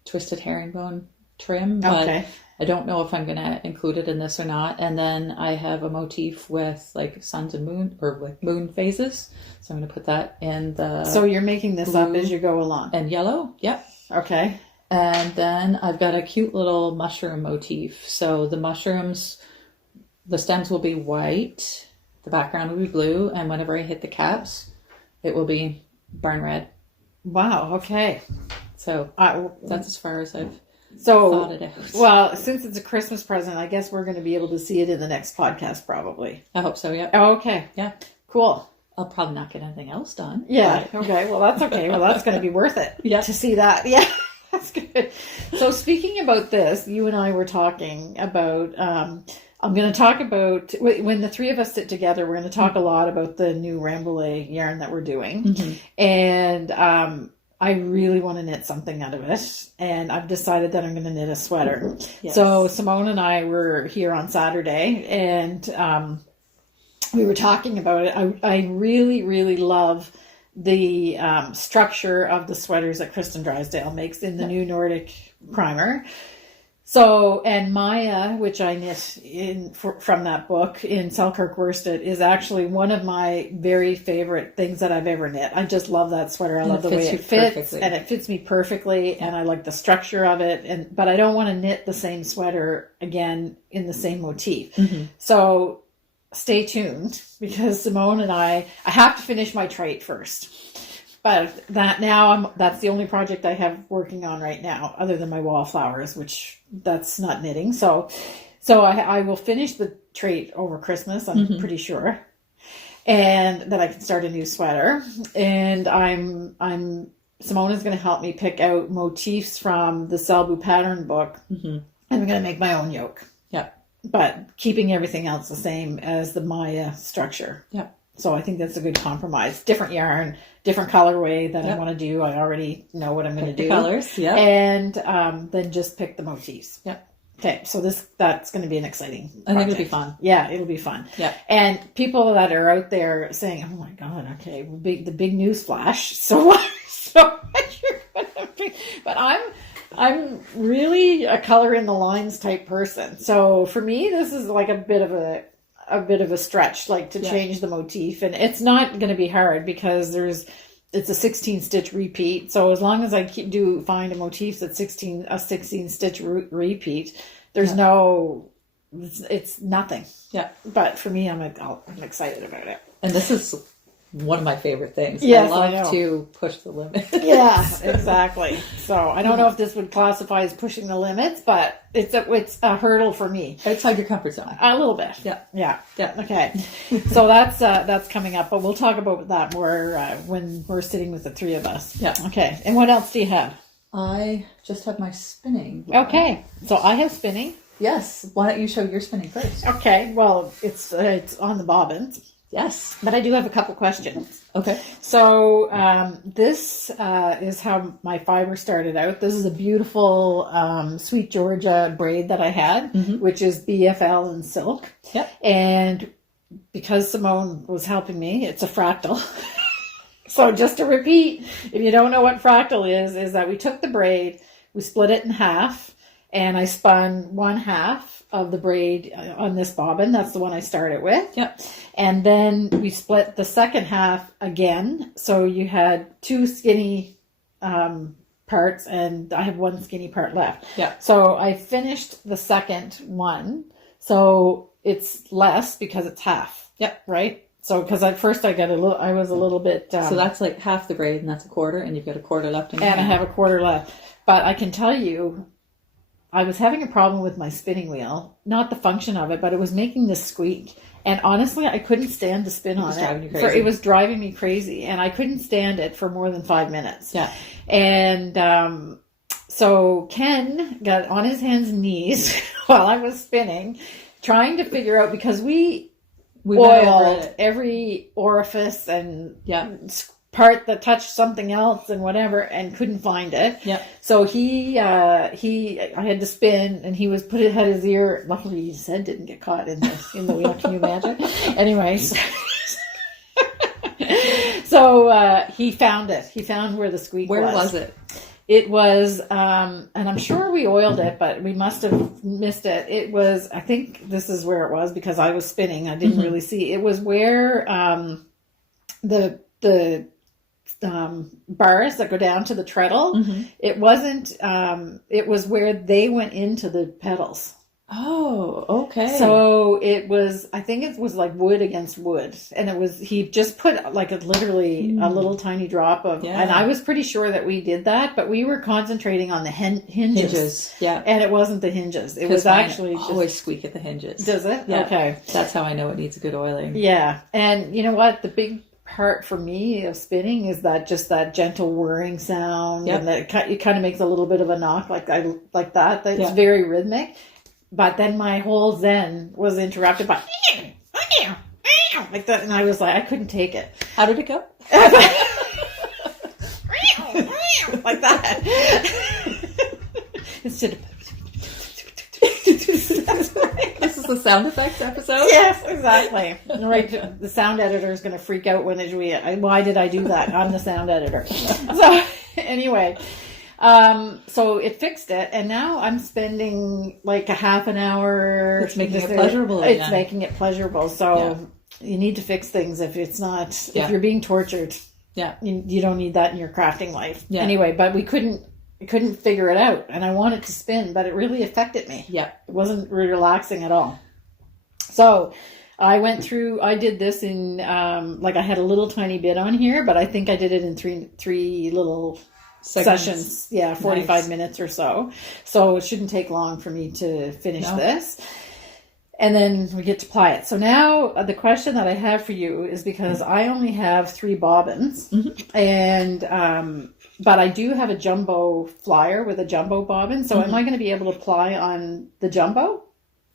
twisted herringbone trim, but I don't know if I'm going to include it in this or not. And then I have a motif with like suns and moon, or like moon phases. So I'm going to put that in the... So you're making this up as you go along. And yellow. Yep. Okay. And then I've got a cute little mushroom motif. So the mushrooms, the stems will be white, the background will be blue, and whenever I hit the caps, it will be burn red. Wow, okay. So that's as far as I've thought it out. Well, since it's a Christmas present, I guess we're going to be able to see it in the next podcast, probably. I hope so, yeah. Oh, okay. Yeah. Cool. I'll probably not get anything else done. Yeah, okay. Well, that's okay. Well, that's going to be worth it to see that. Yeah. That's good. So speaking about this, you and I were talking about, I'm going to talk about, when the three of us sit together, we're going to talk a lot about the new Rambouillet yarn that we're doing. Mm-hmm. And I really want to knit something out of it. And I've decided that I'm going to knit a sweater. Yes. So Simone and I were here on Saturday, and we were talking about it. I really, really love the structure of the sweaters that Kristen Drysdale makes in the new Nordic primer. So, and Maya, which I knit from that book in Selkirk Worsted, is actually one of my very favorite things that I've ever knit. I just love that sweater. I love the way it fits, perfectly. And it fits me perfectly, and I like the structure of it. But I don't want to knit the same sweater again in the same motif. Mm-hmm. So stay tuned, because Simone and I have to finish my Treit first. But that's the only project I have working on right now, other than my wallflowers, which that's not knitting. So I will finish the Treit over Christmas, I'm pretty sure. and that I can start a new sweater. And Simone is going to help me pick out motifs from the Selbu pattern book. And I'm going to make my own yoke. Yeah. But keeping everything else the same as the Maya structure. Yeah. So I think that's a good compromise. Different yarn, different colorway that I want to do. I already know what I'm going to do. Colors, yeah. And then just pick the motifs. Yeah. Okay, so that's going to be an exciting project. I think it'll be fun. Yeah, it'll be fun. Yeah. And people that are out there saying, "Oh my God, okay, the big news flash." So what you're going to be? But I'm really a color in the lines type person. So for me, this is like a bit of a stretch, like to change the motif, and it's not going to be hard because it's a 16 stitch repeat. So as long as I find a motif that's 16 stitch repeat, there's it's nothing. Yeah. But for me, I'm excited about it. And this is one of my favorite things. Yes, I love to push the limit. Yeah, exactly. So I don't know if this would classify as pushing the limits, but it's a hurdle for me. Outside your comfort zone. A little bit. Yeah. Okay. So that's coming up, but we'll talk about that more when we're sitting with the three of us. Yeah. Okay. And what else do you have? I just have my spinning. Okay. So I have spinning. Yes. Why don't you show your spinning first? Okay. Well, it's on the bobbins. Yes. But I do have a couple questions. Okay. So this is how my fiber started out. This is a beautiful Sweet Georgia braid that I had, which is BFL in silk. Yep. And because Simone was helping me, it's a fractal. So just to repeat, if you don't know what fractal is that we took the braid, we split it in half, and I spun one half of the braid on this bobbin. That's the one I started with. Yep. And then we split the second half again. So you had two skinny parts, and I have one skinny part left. Yeah. So I finished the second one. So it's less because it's half. Yep. Right? So because at first I was a little bit... so that's like half the braid, and that's a quarter, and you've got a quarter left in your hand. hand. I have a quarter left. But I can tell you, I was having a problem with my spinning wheel. Not the function of it, but it was making this squeak. And honestly, I couldn't stand to spin on it. It was driving me crazy. And I couldn't stand it for more than 5 minutes. Yeah. And so Ken got on his hands and knees while I was spinning, trying to figure out, because we oiled every orifice and part that touched something else and whatever, and couldn't find it. Yeah. So I had to spin, and he had his ear. Luckily, his head didn't get caught in the wheel. Can you imagine? Anyways, so he found it. He found where the squeak was. Where was it? It was, and I'm sure we oiled it, but we must have missed it. It was, I think this is where it was, because I was spinning. I didn't really see. It was where the bars that go down to the treadle. It wasn't, it was where they went into the pedals. Oh, okay. So it was, I think it was like wood against wood. And he just put like literally a little tiny drop of, and I was pretty sure that we did that, but we were concentrating on the hinges. Yeah. And it wasn't the hinges. It was actually always squeak at the hinges. Does it? Yeah. Okay. That's how I know it needs a good oiling. Yeah. And you know what? The big part for me of spinning is that gentle whirring sound, and that it kind of makes a little bit of a knock like that. It's very rhythmic. But then my whole zen was interrupted by like that, and I was like, I couldn't take it. How did it go? Like that. Instead of this is the sound effects episode? Yes, exactly. Right. The sound editor is going to freak out when why did I do that? I'm the sound editor. So anyway, so it fixed it, and now I'm spending like a half an hour. It's making it pleasurable again. It's making it pleasurable. So you need to fix things if it's not, if you're being tortured. Yeah. You don't need that in your crafting life. Yeah. Anyway, but we couldn't figure it out, and I wanted to spin, but it really affected me. Yeah. It wasn't relaxing at all. So I did this in, like I had a little tiny bit on here, but I think I did it in three little sessions. Yeah, 45 minutes or so. So it shouldn't take long for me to finish this. And then we get to ply it. So now the question that I have for you is, because I only have 3 bobbins, and but I do have a jumbo flyer with a jumbo bobbin. So am I going to be able to ply on the jumbo?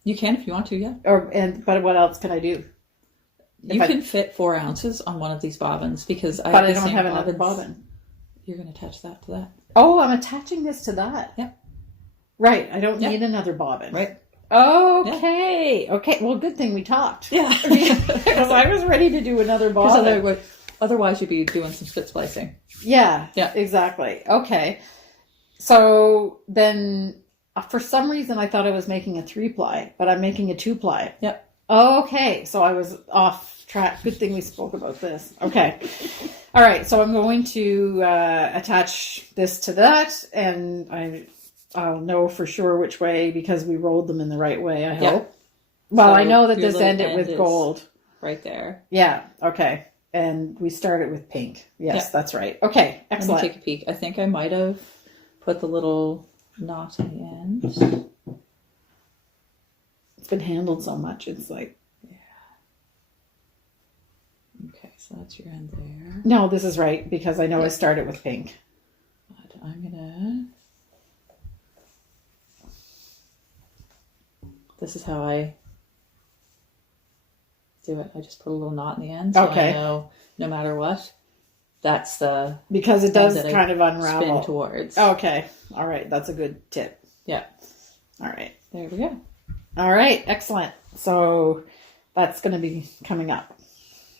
You can if you want to, yeah. But what else can I do? You can fit 4 ounces on one of these bobbins, because I don't have another bobbin. You're going to attach that to that. Oh, I'm attaching this to that. Yep. Right. I don't need another bobbin. Right. Okay. Yeah. Okay. Well, good thing we talked. Yeah. Because I was ready to do another bobbin. Otherwise, you'd be doing some split splicing. Yeah. Yeah. Exactly. Okay. So then, for some reason, I thought I was making a 3-ply, but I'm making a 2-ply. Yep. Okay. So I was off track. Good thing we spoke about this. Okay. All right. So I'm going to attach this to that, and I'll know for sure which way, because we rolled them in the right way, I hope. Well, so I know that this ended with gold. Right there. Yeah. Okay. And we started with pink. Yes, that's right. Okay. Excellent. Let me take a peek. I think I might have put the little knot in the end. It's been handled so much. It's like... Yeah. Okay, so that's your end there. No, this is right, because I know I started with pink. But I'm going to... This is how I do it. I just put a little knot in the end, so I know no matter what, that's the... Because it does kind of unravel. Spin towards. Okay. All right. That's a good tip. Yeah. All right. There we go. All right. Excellent. So that's going to be coming up.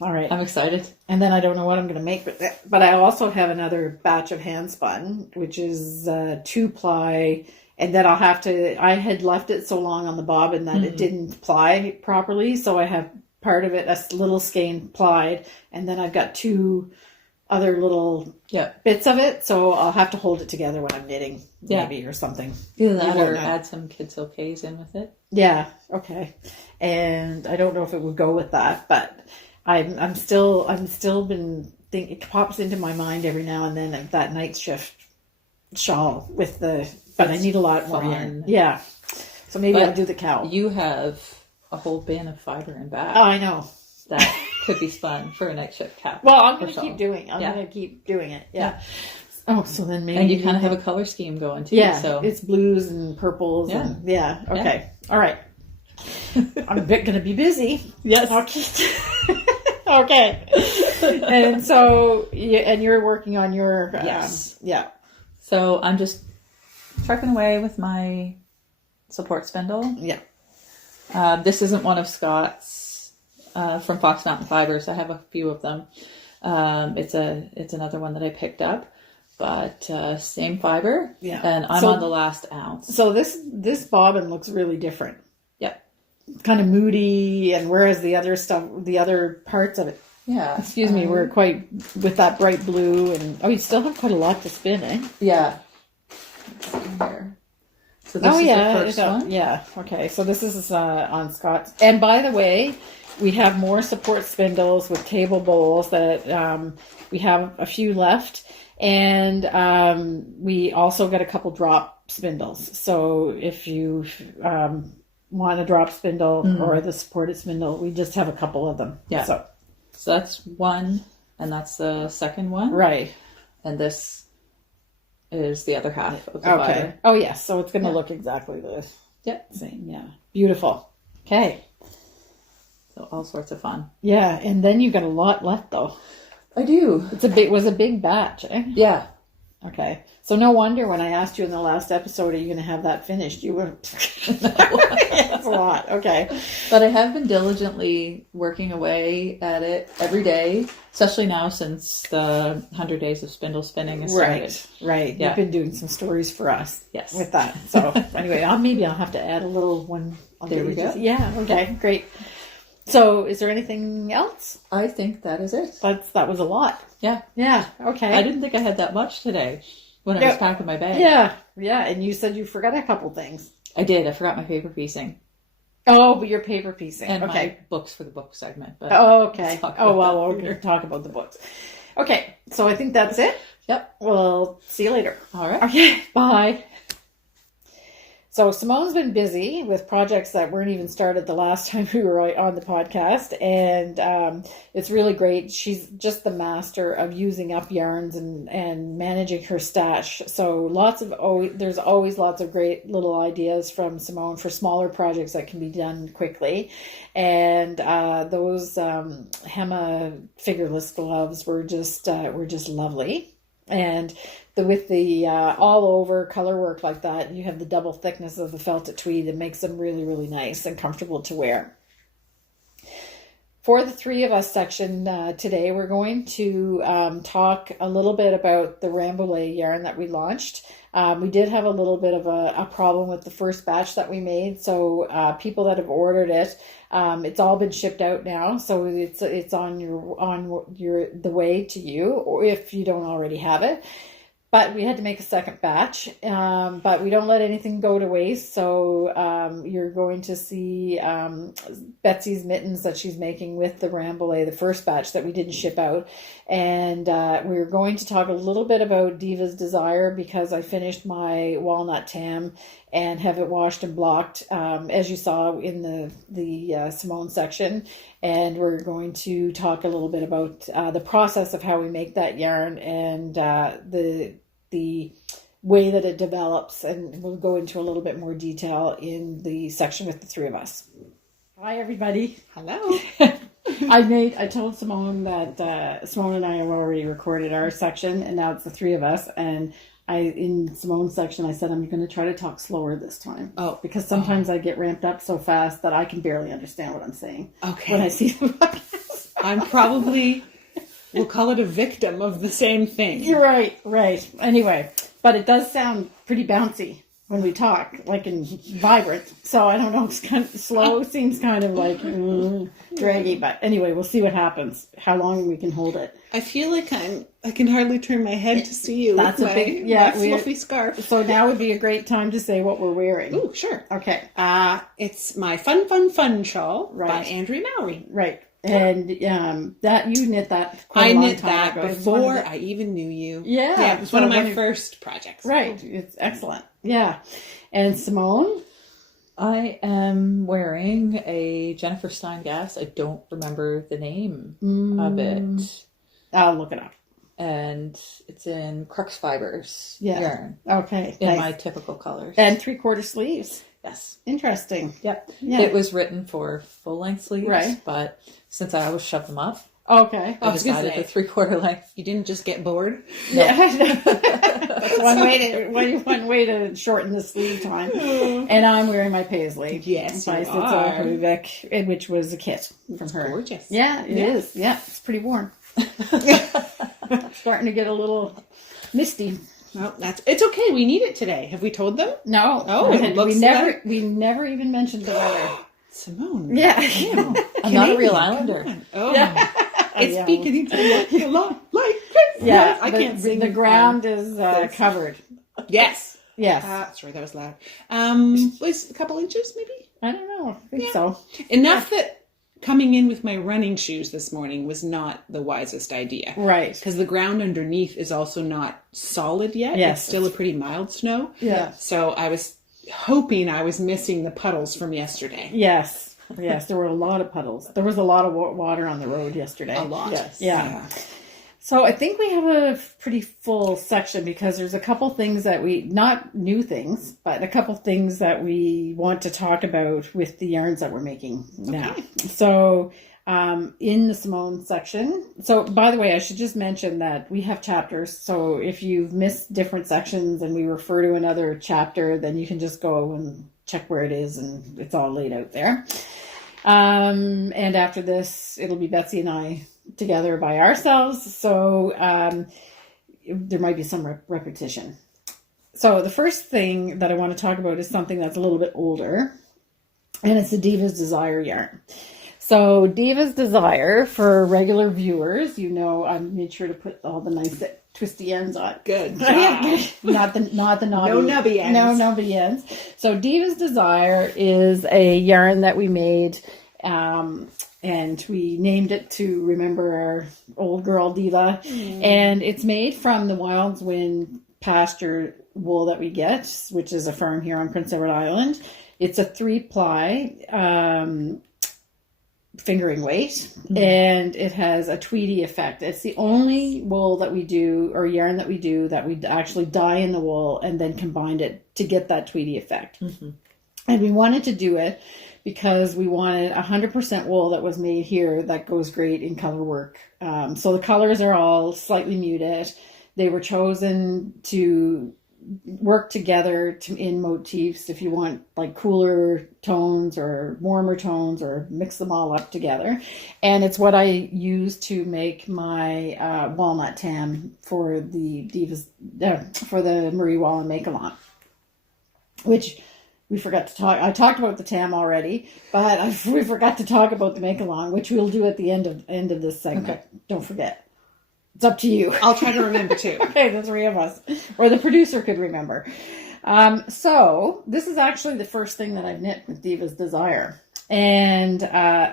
All right. I'm excited. And then I don't know what I'm going to make, but I also have another batch of hand spun, which is 2-ply. And then I'll have to, I had left it so long on the bobbin that it didn't ply properly. So I have part of it, a little skein plied. And then I've got 2 other little bits of it. So I'll have to hold it together when I'm knitting, maybe, or something. Either that or add some Kid Silkays in with it. Yeah. Okay. And I don't know if it would go with that, but I'm still been thinking, it pops into my mind every now and then, that night shift shawl with the... But I need a lot more yarn. Yeah. So maybe I'll do the cow. You have a whole bin of fiber and Bach. Oh, I know. That could be spun for a night shift cap. Well, I'm going to keep doing it. Yeah. Oh, so then maybe... And you kind of have a color scheme going too. Yeah. So it's blues and purples. Yeah. And, yeah. Okay. Yeah. All right. I'm going to be busy. Yes. Okay. Okay. And so, you're working on your... Yes. Yeah. So I'm just trucking away with my support spindle. Yeah. This isn't one of Scott's from Fox Mountain Fibers. I have a few of them. It's another one that I picked up, but same fiber. Yeah. And I'm on the last ounce. So this bobbin looks really different. Yep. Kind of moody, and whereas the other parts of it. Yeah. Excuse me, we're quite with that bright blue, and you still have quite a lot to spin, eh? Yeah. Here. So this is the first one. Yeah. Okay. So this is on Scott's. And by the way, we have more support spindles with table bowls that we have a few left, and we also got a couple drop spindles. So if you want a drop spindle or the supported spindle, we just have a couple of them. Yeah. So that's one, and that's the second one. Right. And this is the other half of the fiber. Oh, yes. So it's going to look exactly the same. Yeah. Beautiful. Okay. So all sorts of fun. Yeah. And then you got a lot left, though. I do. It was a big batch, eh? Yeah. Okay. So no wonder when I asked you in the last episode, are you going to have that finished? You were... That's a lot. Okay. But I have been diligently working away at it every day, especially now since the 100 Days of Spindle Spinning has started. Right. Yeah. You've been doing some stories for us. Yes. With that. So anyway, maybe I'll have to add a little one. There we go. Yeah. Okay. Great. So is there anything else? I think that is it. That was a lot. Yeah. Yeah. Okay. I didn't think I had that much today when I was packing my bag. Yeah. Yeah. And you said you forgot a couple things. I did. I forgot my paper piecing. Oh, but your paper piecing. And okay. my books for the book segment. But okay. We're going to talk about the books. Okay. So I think that's it. Yep. We'll see you later. All right. Okay. Bye. So Simone's been busy with projects that weren't even started the last time we were on the podcast, and it's really great. She's just the master of using up yarns and managing her stash. So there's always lots of great little ideas from Simone for smaller projects that can be done quickly. And those Hemma fingerless gloves were just lovely. And with the all over color work like that, you have the double thickness of the felted tweed that makes them really, really nice and comfortable to wear. For the three of us section today, we're going to talk a little bit about the Rambouillet yarn that we launched. We did have a little bit of a problem with the first batch that we made. So people that have ordered it, it's all been shipped out now. So it's on the way to you, or if you don't already have it. But we had to make a second batch, but we don't let anything go to waste. So you're going to see Betsy's mittens that she's making with the Rambouillet, the first batch that we didn't ship out. And we're going to talk a little bit about Diva's Desire, because I finished my Walnut Tam and have it washed and blocked, as you saw in the Simone section. And we're going to talk a little bit about the process of how we make that yarn and the way that it develops. And we'll go into a little bit more detail in the section with the three of us. Hi, everybody. Hello. I told Simone that Simone and I have already recorded our section, and now it's the three of us. And in Simone's section, I said I'm going to try to talk slower this time. Oh, because sometimes I get ramped up so fast that I can barely understand what I'm saying. Okay. When I see the podcast. I'm probably, we'll call it a victim of the same thing. You're right. Anyway, but it does sound pretty bouncy when we talk, like in vibrant. So I don't know, it's kind of slow. Seems kind of like draggy. But anyway, we'll see what happens. How long we can hold it. I feel like I can hardly turn my head to see you. That's with a big, yeah, my fluffy scarf. So now would be a great time to say what we're wearing. Ooh, sure. Okay. It's my Fun shawl by Right. Andrea Mowry. Right. And that you knit that quite I a long knit time that ago. before I even knew you. Yeah. It was one of my first projects. Right. It's excellent. Yeah. And Simone? I am wearing a Jennifer Stein Gass. I don't remember the name of it. I'll look it up. And it's in Crux Fibers yarn. Okay. In nice. my typical colors. And 3/4 sleeves. Yes. Interesting. Yep. Yeah. It was written for full length sleeves. Right. But since I always shove them up, Okay. I decided for 3/4 length. You didn't just get bored? Yeah. That's one way to shorten the sleeve time. And I'm wearing my paisley. Yes, by you are. Vivek, which was a kit from her. Gorgeous. Yeah, it is. Yeah, it's pretty warm. Starting to get a little misty. Well, it's okay. We need it today. Have we told them? No. Oh, it looks we never even mentioned the weather. Simone. Yeah. I'm not a real islander. Oh. Yeah. It's Yeah. beginning to look a lot like Christmas. Yeah, I can't sing. the ground is covered. Yes. Yes. Sorry, that was loud. Was a couple inches, maybe? I don't know. I think so. Enough that coming in with my running shoes this morning was not the wisest idea. Right. Because the ground underneath is also not solid yet. Yes. It's still a pretty mild snow. Yeah. So I was hoping I was missing the puddles from yesterday. Yes. Yes, there were a lot of puddles. There was a lot of water on the road yesterday. A lot. Yes. Yeah. So I think we have a pretty full section because there's a couple things that not new things, but a couple things that we want to talk about with the yarns that we're making now. So in the Simone section. So by the way, I should just mention that we have chapters. So if you've missed different sections and we refer to another chapter, then you can just go and check where it is and it's all laid out there. And after this, it'll be Betsy and I together by ourselves. So there might be some repetition. So the first thing that I want to talk about is something that's a little bit older, and it's the Diva's Desire yarn. So Diva's Desire, for regular viewers, I made sure to put all the nice twisty ends on. Good job. not the knobby. No nubby ends. No nubby ends. So Diva's Desire is a yarn that we made, and we named it to remember our old girl Diva. And it's made from the Wild's Wind pasture wool that we get, which is a farm here on Prince Edward Island. It's a 3-ply fingering weight, and it has a tweedy effect. It's the only wool that we do, or yarn that we actually dye in the wool and then combine it to get that tweedy effect. And we wanted to do it because we wanted 100% wool that was made here that goes great in color work. So the colors are all slightly muted. They were chosen to work together in motifs if you want like cooler tones or warmer tones, or mix them all up together. And it's what I use to make my Walnut Tam for the Divas, for the Marie Wallin make-along, which we forgot to talk. I talked about the Tam already, but we forgot to talk about the make-along, which we'll do at the end of this segment. Okay. Don't forget. It's up to you. I'll try to remember too. Okay, the three of us. Or the producer could remember. So this is actually the first thing that I've knit with Diva's Desire. And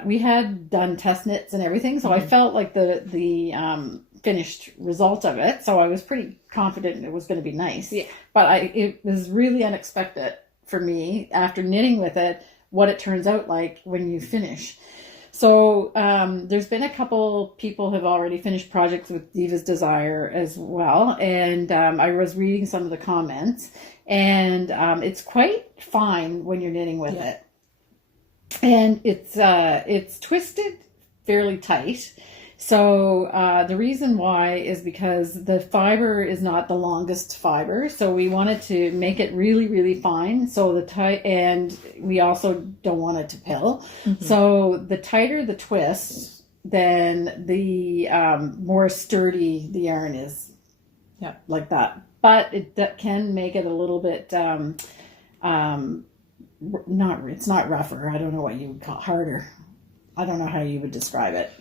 we had done test knits and everything, so I felt like the finished result of it. So I was pretty confident it was going to be nice. Yeah. But it was really unexpected for me, after knitting with it, what it turns out like when you finish. So there's been a couple people have already finished projects with Diva's Desire as well, and I was reading some of the comments, and it's quite fine when you're knitting with it, and it's twisted fairly tight. So the reason why is because the fiber is not the longest fiber, so we wanted to make it really, really fine. So and we also don't want it to pill. So the tighter the twist, then the more sturdy the yarn is. Yeah, like that. But that can make it a little bit it's not rougher. I don't know what you would call harder. I don't know how you would describe it.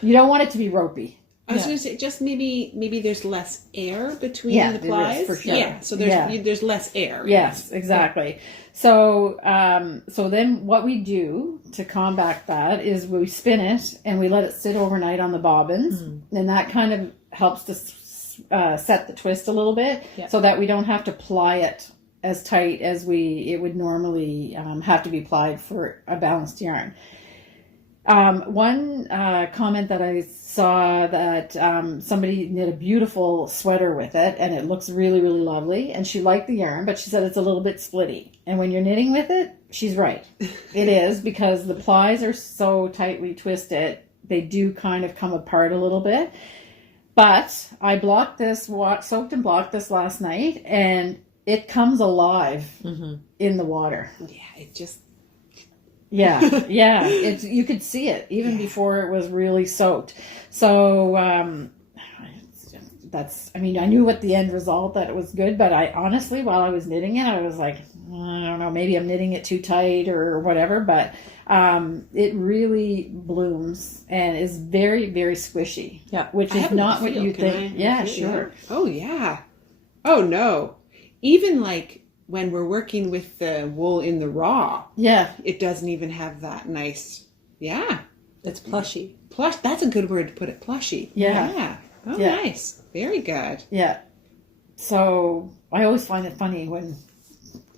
You don't want it to be ropey. I was going to say, just maybe there's less air between the plies. For sure. Yeah, so there's less air. Yes, exactly. Yeah. So so then what we do to combat that is we spin it and we let it sit overnight on the bobbins, and that kind of helps to set the twist a little bit, so that we don't have to ply it as tight as it would normally have to be plied for a balanced yarn. One comment that I saw that somebody knit a beautiful sweater with it, and it looks really, really lovely, and she liked the yarn, but she said it's a little bit splitty. And when you're knitting with it, she's right. It is, because the plies are so tightly twisted, they do kind of come apart a little bit. But I soaked and blocked this last night, and it comes alive in the water. Yeah, it just... Yeah. You could see it even before it was really soaked. So I knew what the end result, that it was good, but I honestly, while I was knitting it, I was like, I don't know, maybe I'm knitting it too tight or whatever, but it really blooms and is very, very squishy. Yeah, which is not what you think. Yeah, sure. Oh yeah. Oh no. Even like when we're working with the wool in the raw, it doesn't even have that nice. Yeah, it's plushy. Plush. That's a good word to put it. Plushy. Yeah. Oh, nice. Very good. Yeah. So I always find it funny when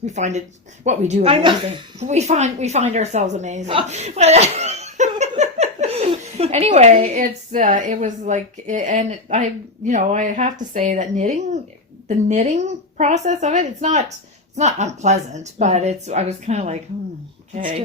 we find it. What we do amazing. We find ourselves amazing. Anyway, it was like, and I have to say that the knitting process of it, it's not unpleasant, but I was kind of like, okay.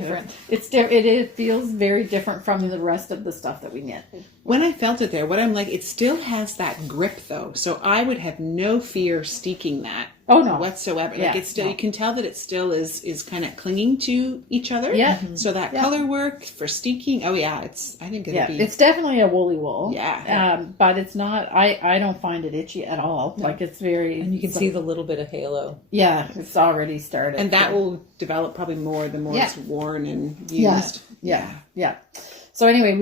It's different. It feels very different from the rest of the stuff that we knit. When I felt it there, what I'm like, it still has that grip though. So I would have no fear steeking that. Oh no. Whatsoever. Like it's still, you can tell that it still is kind of clinging to each other. Yeah. So that color work for steeking. Oh yeah. I think it'll be. It's definitely a woolly wool. Yeah. But it's not, I don't find it itchy at all. No. Like it's very. And you can see the little bit of halo. Yeah. It's already started. And that will develop probably more the more it's worn and used. Yeah. So anyway,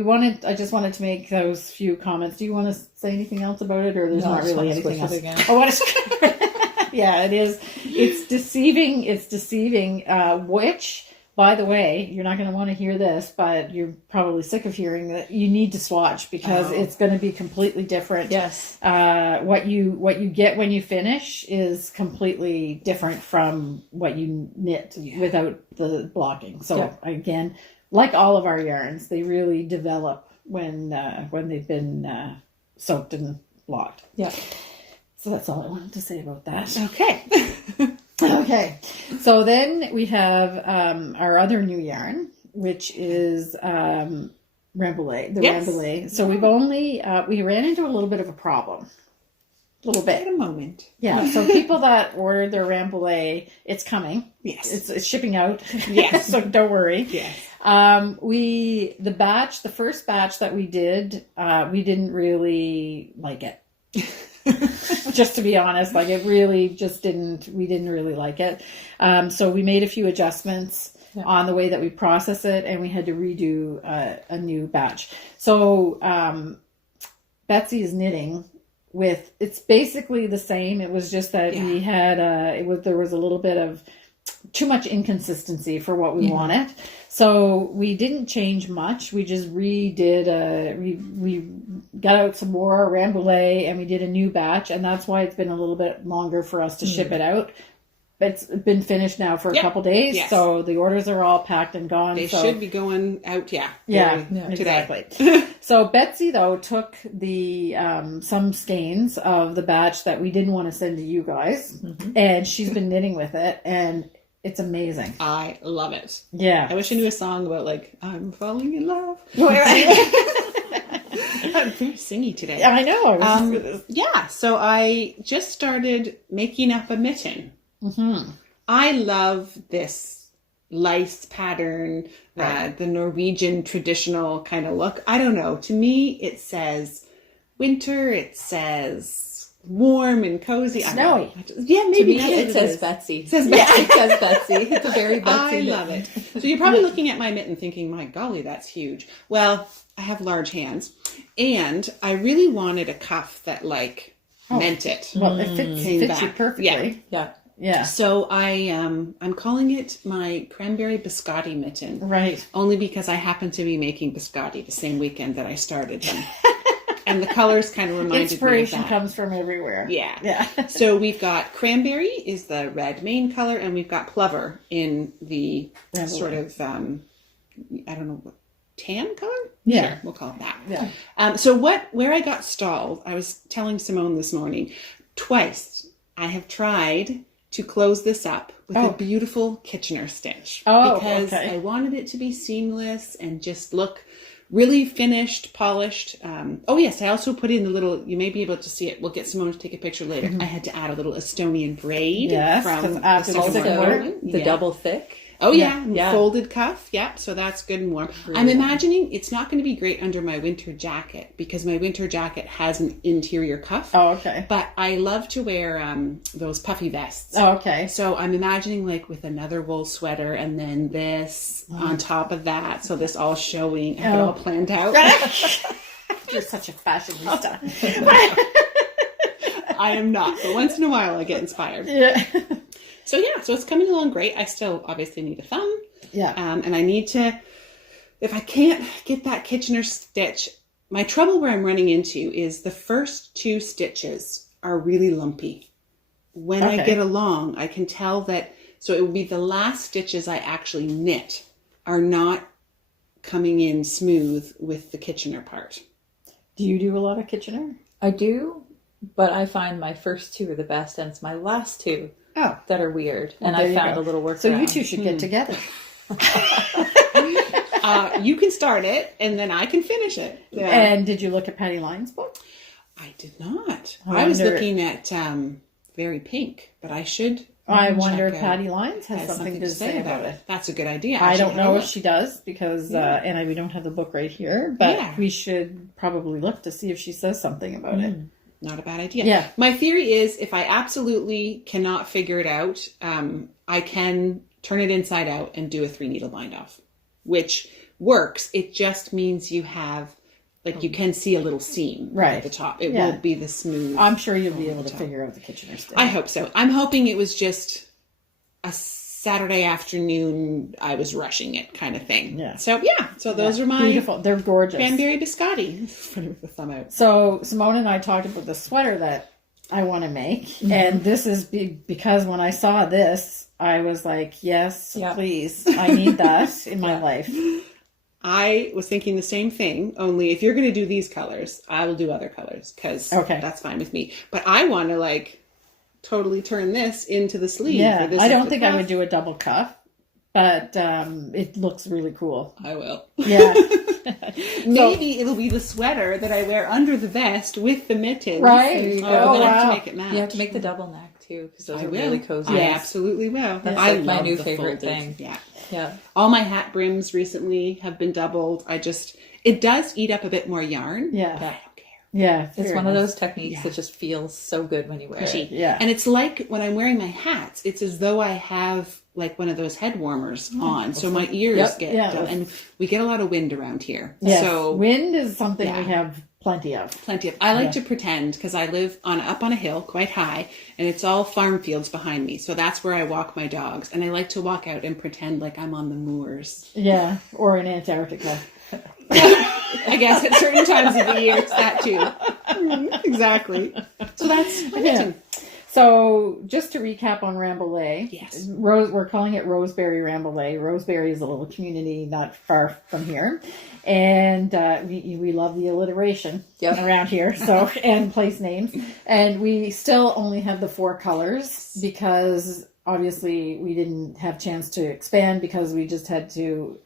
I just wanted to make those few comments. Do you want to say anything else about it, or there's not really anything else? Oh, what is? Yeah, it is. It's deceiving. Which by the way, you're not going to want to hear this, but you're probably sick of hearing that you need to swatch because it's going to be completely different. Yes. What you get when you finish is completely different from what you knit without the blocking. So again, like all of our yarns, they really develop when they've been soaked and blocked. Yeah. So that's all I wanted to say about that. Okay. Okay. So then we have our other new yarn, which is Rambouillet, Rambouillet. So we've only, we ran into a little bit of a problem. A little bit. Wait a moment. Yeah. So people that ordered their Rambouillet, it's coming. Yes. It's shipping out. Yes. So don't worry. Yes. The first batch that we did, we didn't really like it. Just to be honest, like it really we didn't really like it. So we made a few adjustments on the way that we process it, and we had to redo a new batch. So Betsy is knitting with, it's basically the same. It was just that we had there was a little bit of too much inconsistency for what we wanted. So we didn't change much. We just redid we got out some more Rambouillet and we did a new batch, and that's why it's been a little bit longer for us to ship it out. It's been finished now for a couple days, so the orders are all packed and gone. They should be going out, today. Exactly. So Betsy, though, took the some skeins of the batch that we didn't want to send to you guys, and she's been knitting with it, and it's amazing. I love it. Yeah. I wish I knew a song about, like, I'm falling in love. I'm very singy today. I know. So I just started making up a mitten. Mm-hmm. I love this lice pattern, the Norwegian traditional kind of look. I don't know. To me, it says winter. It says warm and cozy. Snowy. Yeah, maybe to me, it says Betsy. It says Betsy. It says Betsy. It's a very Betsy. I love it. So you're probably looking at my mitten thinking, my golly, that's huge. Well, I have large hands, and I really wanted a cuff that meant it. Well, it fits you perfectly. Yeah. So I'm calling it my cranberry biscotti mitten. Right. Only because I happen to be making biscotti the same weekend that I started them. And the colors kind of reminded me of that. Inspiration comes from everywhere. Yeah. So we've got cranberry is the red main color, and we've got plover in the sort of, I don't know, tan color? Yeah. Sure, we'll call it that. Yeah. So where I got stalled, I was telling Simone this morning, twice I have tried to close this up with a beautiful Kitchener stitch. Because I wanted it to be seamless and just look really finished, polished. Yes, I also put in the little, you may be able to see it. We'll get Simone to take a picture later. I had to add a little Estonian braid from the double thick. Folded cuff. Yeah, so that's good and warm. Really I'm imagining it's not going to be great under my winter jacket because my winter jacket has an interior cuff. Oh, okay. But I love to wear those puffy vests. Oh, okay. So I'm imagining with another wool sweater and then this on top of that. So this all showing. I have it all planned out. You're such a fashionista. I am not, but once in a while I get inspired. Yeah. So it's coming along great. I still obviously need a thumb. Yeah. And I need to, if I can't get that Kitchener stitch, my trouble where I'm running into is the first 2 stitches are really lumpy. When I get along, I can tell that, so it will be the last stitches I actually knit are not coming in smooth with the Kitchener part. Do you do a lot of Kitchener? I do, but I find my first 2 are the best, and it's my last 2 that are weird. And I found a little workaround. So you two should get together. You can start it, and then I can finish it. Yeah. And did you look at Patty Lyon's book? I did not. I was looking at Very Pink, but I should. I wonder if Patty Lyons has something to say about it. That's a good idea. I don't know if she does because, we don't have the book right here, but we should probably look to see if she says something about it. Not a bad idea. Yeah. My theory is if I absolutely cannot figure it out, I can turn it inside out and do a 3-needle bind off, which works. It just means you have, you can see a little seam at the top. It won't be the smooth. I'm sure you'll be able to figure out the Kitchener stitch. I hope so. I'm hoping it was just a Saturday afternoon, I was rushing it kind of thing. Yeah. So those are my beautiful. They're gorgeous. cranberry biscotti. With the thumb out. So Simone and I talked about the sweater that I want to make, and this is because when I saw this, I was like, yes, please, I need that in my life. I was thinking the same thing, only if you're going to do these colors, I will do other colors, because that's fine with me. But I want to, like, totally turn this into the sleeve. Yeah, I don't think I would do a double cuff, but it looks really cool. I will. Yeah. Maybe it'll be the sweater that I wear under the vest with the mittens. Right. I have to make it match. You have to make the double neck, too, because those are will. really cozy. I absolutely will. That's I like my love new the favorite folded. thing. Yeah. All my hat brims recently have been doubled. It does eat up a bit more yarn. Yeah. But I don't care. Yeah. It's one of those techniques that just feels so good when you wear it. Yeah. And it's like when I'm wearing my hats, it's as though I have like one of those head warmers on. So my ears get done. And we get a lot of wind around here. Yes. So wind is something we have plenty of. I like to pretend, because I live up on a hill quite high, and it's all farm fields behind me. So that's where I walk my dogs. And I like to walk out and pretend like I'm on the moors. Yeah. Or in Antarctica. I guess at certain times of the year, it's that too. Exactly. So that's my mitten. So just to recap on Rambouillet, yes, we're calling it Roseberry Rambouillet. Roseberry is a little community not far from here, and we love the alliteration around here. So and place names, and we still only have the 4 colors because obviously we didn't have chance to expand because we just had to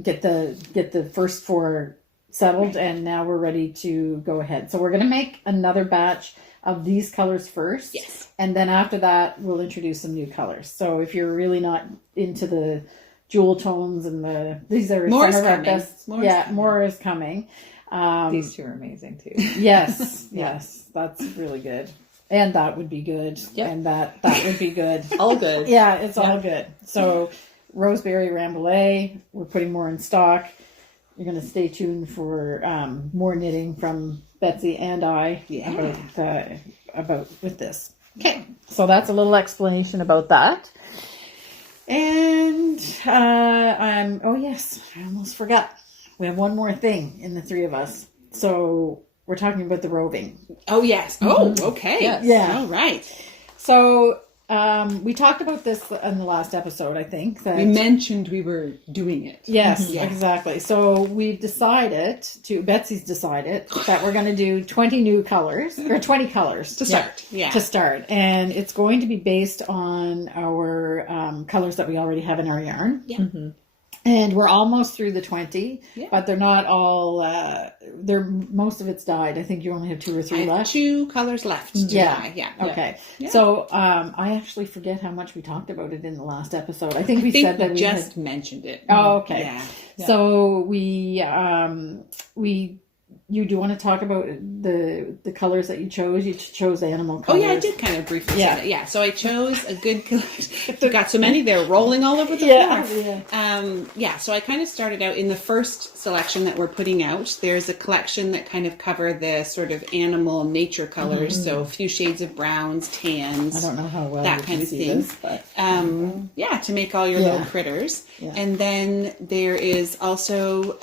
get the first 4 settled, and now we're ready to go ahead. So we're going to make another batch of these colors first. Yes. And then after that, we'll introduce some new colors. So if you're really not into the jewel tones and these are more some of our coming. best. More is coming. These 2 are amazing too. Yes. Yes. That's really good. And that would be good. Yep. And that would be good. All good. Yeah, it's all good. So Roseberry Rambouillet, we're putting more in stock. You're going to stay tuned for more knitting from Betsy and I about with this. Okay, so that's a little explanation about that. And I almost forgot. We have one more thing in the 3 of us. So we're talking about the roving. Oh yes. Oh, okay. Yes. Yeah. All right. So we talked about this in the last episode, I think. That we mentioned we were doing it. Yes, exactly. So Betsy's decided that we're going to do 20 new colors, or 20 colors. To start. Yeah. To start. And it's going to be based on our colors that we already have in our yarn. Yeah. Mm-hmm. And we're almost through the 20, but they're not all, most of it's dyed. I think you only have 2 or 3 left. 2 colors left to dye. Yeah. Okay. Yeah. So, I actually forget how much we talked about it in the last episode. I think we said that we just mentioned it. Oh, okay. Yeah. So you do want to talk about the colors that you chose? You chose animal colors. Oh, yeah, I did kind of briefly say that. Yeah, so I chose a good color. I've got so many, they're rolling all over the floor. Yeah, so I kind of started out in the first selection that we're putting out. There's a collection that kind of cover the sort of animal nature colors, so a few shades of browns, tans. I don't know how well that kind of thing. This, but, to make all your little critters. Yeah. And then there is also...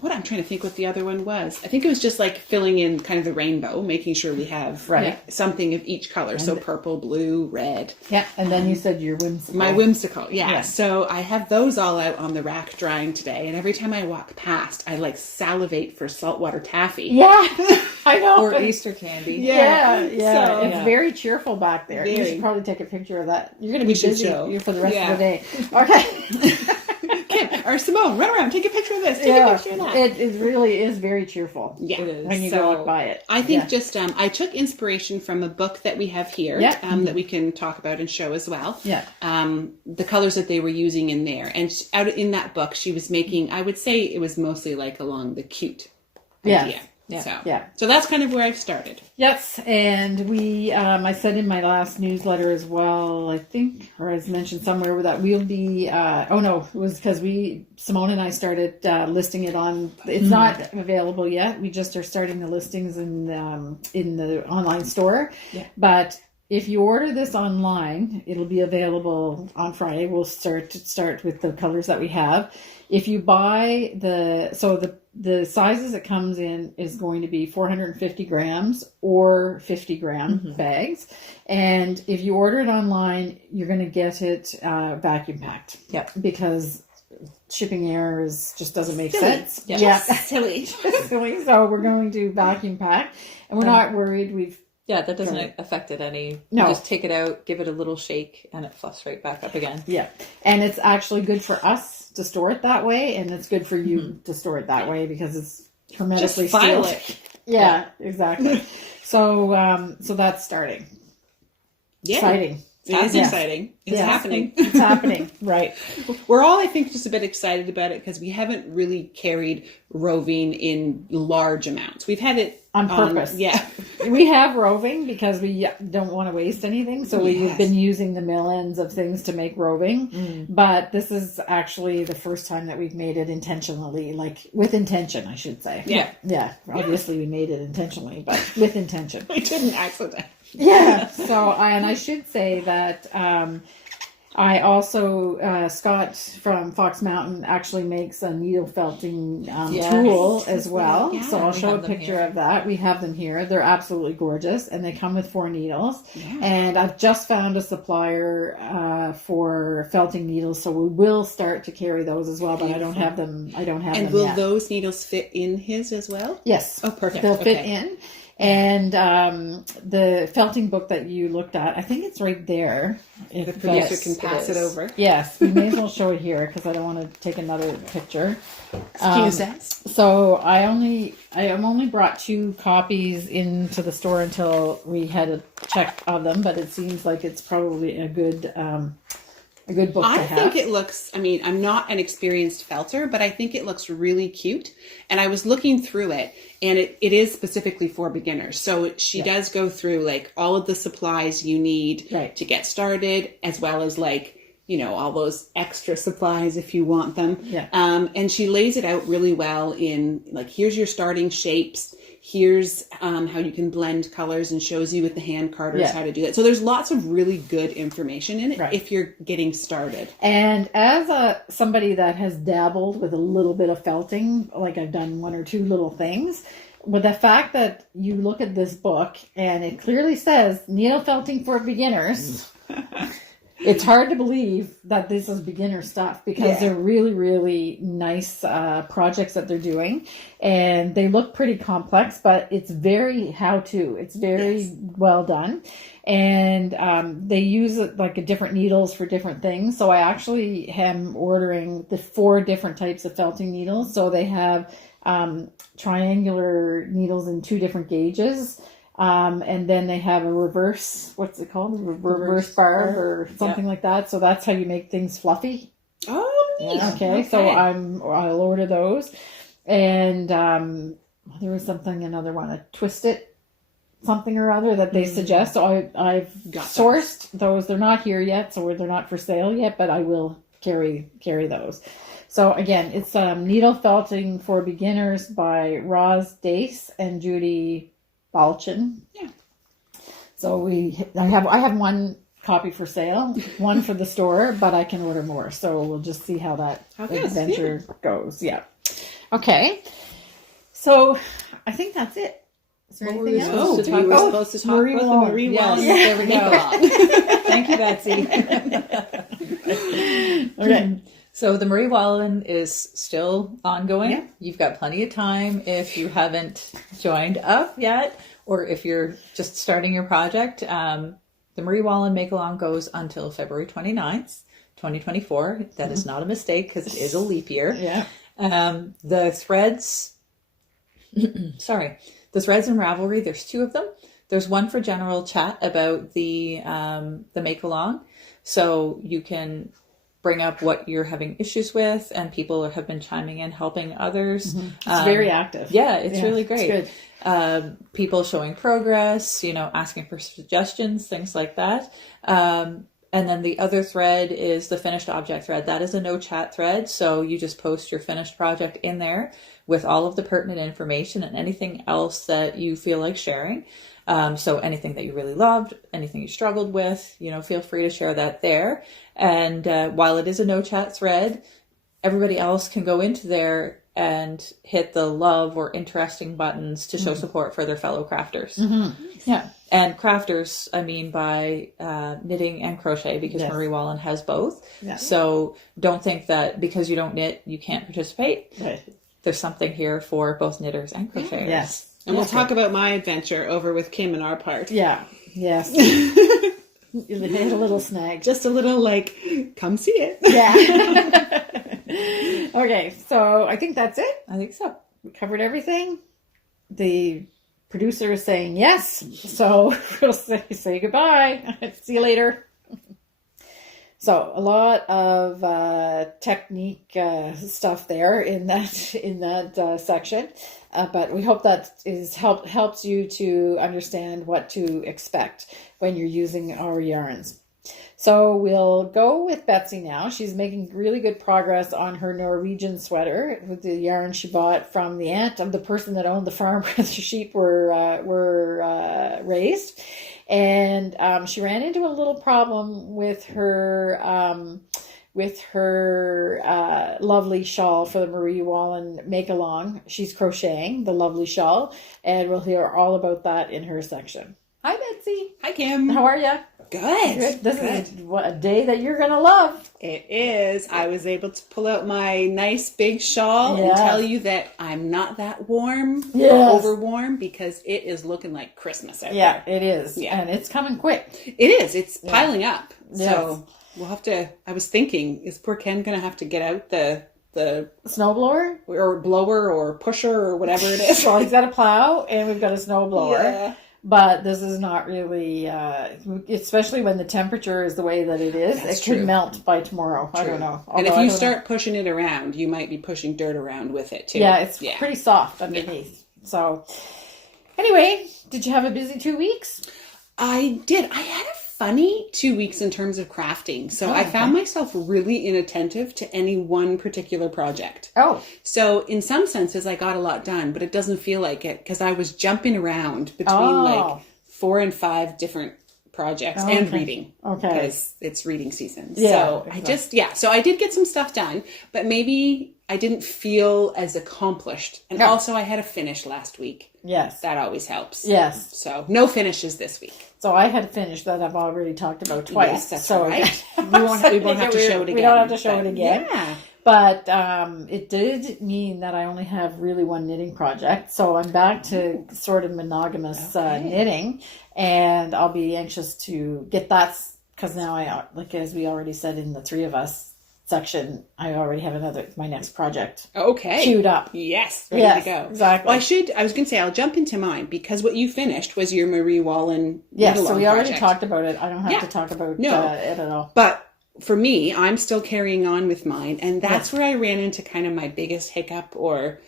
what I'm trying to think what the other one was. I think it was just like filling in kind of the rainbow, making sure we have something of each color. And so purple, blue, red. Yeah, and then you said your whimsical. My whimsical, yeah. So I have those all out on the rack drying today. And every time I walk past, I like salivate for saltwater taffy. Yeah, I know. Or Easter candy. Yeah. So, it's very cheerful back there. You should probably take a picture of that. You're going to be busy for the rest of the day. Okay. Kim or Simone, run around, take a picture of this, take a picture of that. It really is very cheerful. Yeah, it is. When you go walk by it. I think just I took inspiration from a book that we have here that we can talk about and show as well. Yeah. The colors that they were using in there, and out in that book, she was making. I would say it was mostly like along the cute idea. So that's kind of where I've started. Yes, and we, I said in my last newsletter as well, I think, or as mentioned somewhere, that we'll be, it was because Simone and I started listing it on, it's not available yet, we just are starting the listings in the online store, but if you order this online, it'll be available on Friday. We'll start with the colors that we have. If you buy the sizes it comes in is going to be 450 grams or 50 gram bags. And if you order it online, you're going to get it vacuum packed. Yep. Because shipping errors just doesn't make Silly. sense. Yeah. Silly. Silly. So we're going to vacuum pack, and we're not worried. Yeah, that doesn't affect it any. No. You just take it out, give it a little shake, and it fluffs right back up again. Yeah. And it's actually good for us to store it that way, and it's good for you to store it that way because it's hermetically just file sealed. it. Yeah, exactly. So that's starting. Yeah. Exciting. It is exciting. It's happening. It's happening. Right. We're all, I think, just a bit excited about it because we haven't really carried roving in large amounts. We've had it on purpose. Yeah. We have roving because we don't want to waste anything. So we've been using the mill ends of things to make roving. But this is actually the first time that we've made it intentionally, like with intention, I should say. Yeah. Yeah. Obviously we made it intentionally, but with intention. We didn't accident. Yeah. So, I should say that I also, Scott from Fox Mountain actually makes a needle felting tool as well. Yeah, so I'll show a picture of that. We have them here. They're absolutely gorgeous, and they come with 4 needles. Yeah. And I've just found a supplier for felting needles, so we will start to carry those as well. But I don't have them. And will those needles fit in his as well? Yes. Oh, perfect. They'll fit in. And the felting book that you looked at, I think it's right there. The producer can pass it over. Yes, we may as well show it here because I don't want to take another picture. Excuse us. So I only brought 2 copies into the store until we had a check of them, but it seems like it's probably a good book to have. I think it looks, I'm not an experienced felter, but I think it looks really cute. And I was looking through it, and it is specifically for beginners. So she does go through like all of the supplies you need to get started, as well as like, all those extra supplies if you want them. Yeah. And she lays it out really well in like, here's your starting shapes. Here's how you can blend colors, and shows you with the hand carders how to do that. So there's lots of really good information in it if you're getting started. And as somebody that has dabbled with a little bit of felting, like I've done 1 or 2 little things, with the fact that you look at this book and it clearly says needle felting for beginners, it's hard to believe that this is beginner stuff because they're really, really nice projects that they're doing. And they look pretty complex, but it's very how-to. It's very well done. And they use like different needles for different things. So I actually am ordering the 4 different types of felting needles. So they have triangular needles in 2 different gauges. And then they have a reverse, what's it called? Reverse barb or something like that. So that's how you make things fluffy. Oh, neat. Okay. So I'll order those. And there was another one, a twist it something or other that they suggest. So I've sourced those. They're not here yet, so they're not for sale yet, but I will carry those. So again, it's Needle Felting for Beginners by Roz Dace and Judy Balchin. Yeah. So I have 1 copy for sale, 1 for the store, but I can order more. So we'll just see how that adventure goes. Yeah. Okay. So I think that's it. Is there anything else? We were supposed to talk about the Marie Wallin. Yes, there we go. Thank you, Betsy. Okay. So the Marie Wallin is still ongoing. Yeah. You've got plenty of time if you haven't joined up yet, or if you're just starting your project. The Marie Wallin Make-Along goes until February 29th, 2024. That is not a mistake because it is a leap year. Yeah. The threads, the threads and Ravelry, there's 2 of them. There's one for general chat about the Make-Along. So you can bring up what you're having issues with, and people have been chiming in, helping others. It's very active. Yeah, it's really great. It's good. People showing progress, asking for suggestions, things like that. And then the other thread is the finished object thread. That is a no chat thread. So you just post your finished project in there with all of the pertinent information and anything else that you feel like sharing. So anything that you really loved, anything you struggled with, feel free to share that there. And while it is a no chat thread, everybody else can go into there and hit the love or interesting buttons to show support for their fellow crafters. Mm-hmm. Yeah. And crafters, I mean by knitting and crochet, because Marie Wallin has both. Yeah. So don't think that because you don't knit, you can't participate. Right. There's something here for both knitters and crocheters. Yes. And we'll talk about my adventure over with Kim and our part. Yeah. Yes. You hit a little snag. Just a little come see it. Yeah. Okay, so I think that's it. I think so. We covered everything. The producer is saying yes, so we'll say goodbye. See you later. So a lot of technique stuff there in that section, but we hope that helps you to understand what to expect when you're using our yarns. So we'll go with Betsy now. She's making really good progress on her Norwegian sweater with the yarn she bought from the aunt of the person that owned the farm where the sheep were raised. And she ran into a little problem with her lovely shawl for the Marie Wallin make-along. She's crocheting the lovely shawl, and we'll hear all about that in her section. Hi, Betsy. Hi, Kim. How are you? Good. This is a day that you're going to love. It is. I was able to pull out my nice big shawl and tell you that I'm not that warm or over warm because it is looking like Christmas out there. Yeah, it is. Yeah. And it's coming quick. It is. It's piling up. Yes. So we'll have to, I was thinking, is poor Ken going to have to get out the snowblower or blower or pusher or whatever it is? Well, he's got a plow and we've got a snowblower. Yeah. But this is not really, especially when the temperature is the way that it is. That's could melt by tomorrow. True. I don't know. And if you start pushing it around, you might be pushing dirt around with it too. Yeah, it's pretty soft underneath. Yeah. So anyway, did you have a busy 2 weeks? I did. I had a funny 2 weeks in terms of crafting. So I found myself really inattentive to any one particular project. Oh. So in some senses, I got a lot done, but it doesn't feel like it because I was jumping around between 4 and 5 different projects and reading. Okay. Because it's reading season. Yeah, so exactly. So I did get some stuff done, but maybe I didn't feel as accomplished. And also I had a finish last week. Yes. That always helps. Yes. So no finishes this week. So I had a finish that I've already talked about twice. Yes, that's right. we won't have to show it again. We don't have to show it again. Yeah. But it did mean that I only have really one knitting project. So I'm back to sort of monogamous knitting. And I'll be anxious to get that because now as we already said in the three of us section, I already have my next project queued up. Yes, ready to go. Exactly. Well, I was going to say, I'll jump into mine because what you finished was your Marie Wallin so we already talked about it. I don't have to talk about it at all. But for me, I'm still carrying on with mine, and that's where I ran into kind of my biggest hiccup or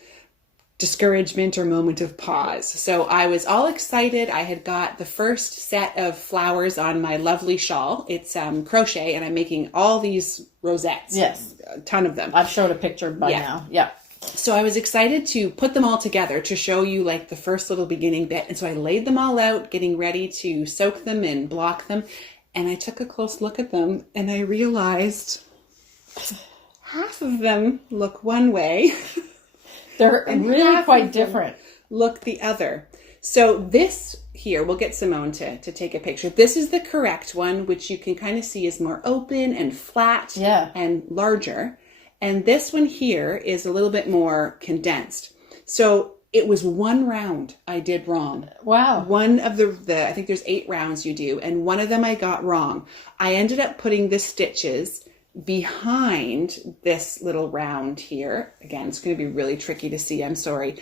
discouragement or moment of pause. So I was all excited. I had got the first set of flowers on my lovely shawl. It's crochet, and I'm making all these rosettes. Yes. A ton of them. I've showed a picture by now. Yeah. So I was excited to put them all together to show you like the first little beginning bit. And so I laid them all out, getting ready to soak them and block them. And I took a close look at them and I realized half of them look one way. They're really quite different. Look the other. So this here, we'll get Simone to take a picture. This is the correct one, which you can kind of see is more open and flat and larger. And this one here is a little bit more condensed. So it was one round I did wrong. Wow. One of the I think there's 8 rounds you do, and one of them I got wrong. I ended up putting the stitches behind this little round here. Again, it's going to be really tricky to see. I'm sorry.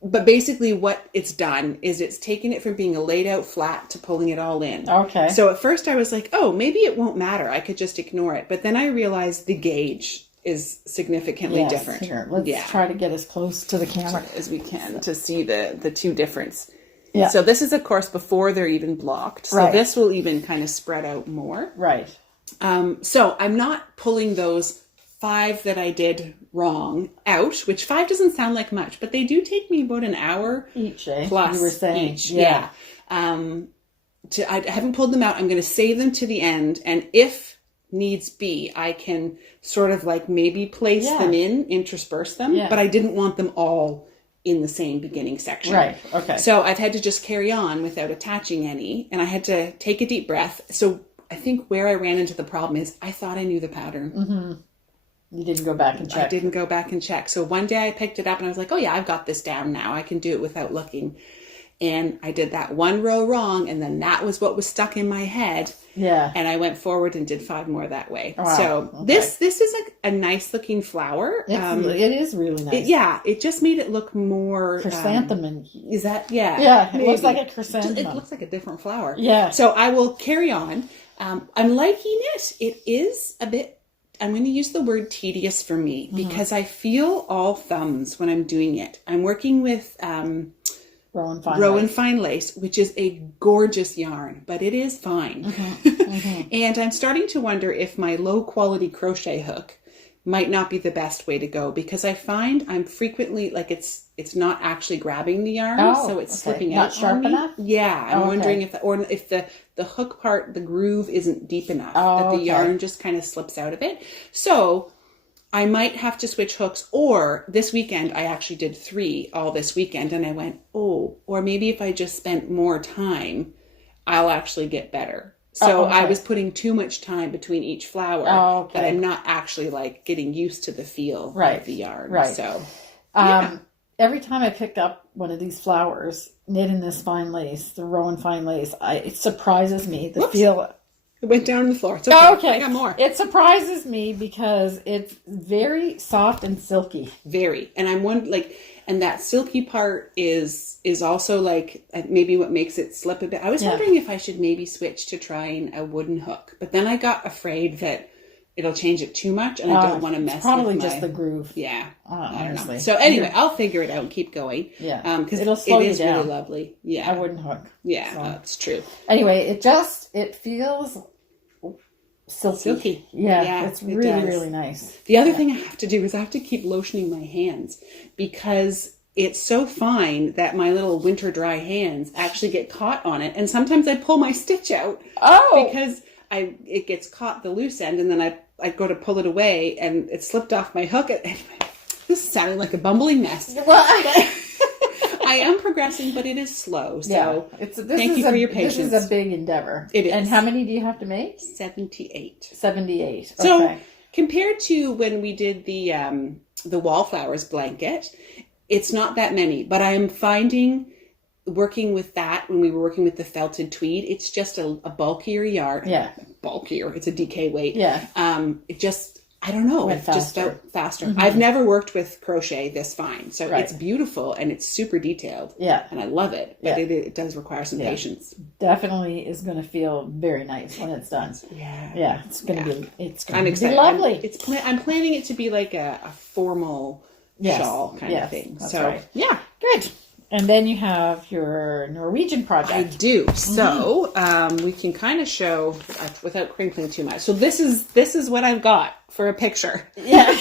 But basically what it's done is it's taken it from being a laid out flat to pulling it all in. Okay. So at first I was like, oh, maybe it won't matter. I could just ignore it. But then I realized the gauge is significantly different. Here, let's try to get as close to the camera as we can to see the two difference. Yeah. So this is, of course, before they're even blocked. So this will even kind of spread out more. Right. So I'm not pulling those 5 that I did wrong out, which 5 doesn't sound like much, but they do take me about an hour each, plus you were saying. each. Yeah. I haven't pulled them out. I'm going to save them to the end. And if needs be, I can sort of like maybe place them intersperse them, but I didn't want them all in the same beginning section. Right. Okay. So I've had to just carry on without attaching any, and I had to take a deep breath. So I think where I ran into the problem is I thought I knew the pattern. Mm-hmm. You didn't go back and check. I didn't go back and check. So one day I picked it up and I was like, oh yeah, I've got this down now. I can do it without looking. And I did that one row wrong, and then that was what was stuck in my head. Yeah. And I went forward and did 5 more that way. Wow. So this is like a nice looking flower. It is really nice. It just made it look more chrysanthemum. Is that Yeah, it looks like a chrysanthemum. It looks like a different flower. Yeah. So I will carry on. I'm liking it. It is a bit. I'm going to use the word tedious for me because I feel all thumbs when I'm doing it. I'm working with Rowan Fine Lace, which is a gorgeous yarn, but it is fine. And I'm starting to wonder if my low quality crochet hook might not be the best way to go, because I find I'm frequently like it's not actually grabbing the yarn, so it's slipping out. Not sharp enough? Yeah, I'm wondering if the hook part, the groove isn't deep enough, that the yarn just kind of slips out of it. So I might have to switch hooks, or this weekend, I actually did 3 all this weekend, and I went, or maybe if I just spent more time, I'll actually get better. So I was putting too much time between each flower that I'm not actually like getting used to the feel of the yarn. Right. So every time I pick up one of these flowers, knit in this fine lace, the Rowan Fine Lace, it surprises me the feel. It went down on the floor. It's okay. Okay. I got more. It surprises me because it's very soft and silky. Very. And I'm one and that silky part is also like maybe what makes it slip a bit. I was wondering if I should maybe switch to trying a wooden hook, but then I got afraid that it'll change it too much, and I don't want to mess with probably just the groove. Yeah. I don't know. Honestly. So anyway, I'll figure it out and keep going. Yeah. Because it'll slow it is you down. really lovely. Yeah. A wooden hook. Yeah, So. that's true. Anyway, it feels silky. Yeah, it's really, really nice. The other thing I have to do is I have to keep lotioning my hands, because it's so fine that my little winter dry hands actually get caught on it. And sometimes I pull my stitch out because it gets caught the loose end, and then I go to pull it away and it slipped off my hook. This is sounding like a bumbling mess. Well, I am progressing, but it is slow. So thank you for your patience. This is a big endeavor. It is. And how many do you have to make? 78. 78. So compared to when we did the Wallflowers blanket, it's not that many. But I'm finding working with that, when we were working with the felted tweed, it's just a bulkier yarn. Yeah. Bulkier. It's a DK weight. Yeah. It just... I don't know. It just felt faster. I've never worked with crochet this fine. So it's beautiful and it's super detailed. Yeah. And I love it. But it does require some patience. Definitely is going to feel very nice when it's done. Yeah. Yeah. It's going to be lovely. I'm planning it to be like a formal shawl kind of thing. So yeah. Good. And then you have your Norwegian project. I do. So we can kind of show without crinkling too much. So this is what I've got for a picture. Yeah.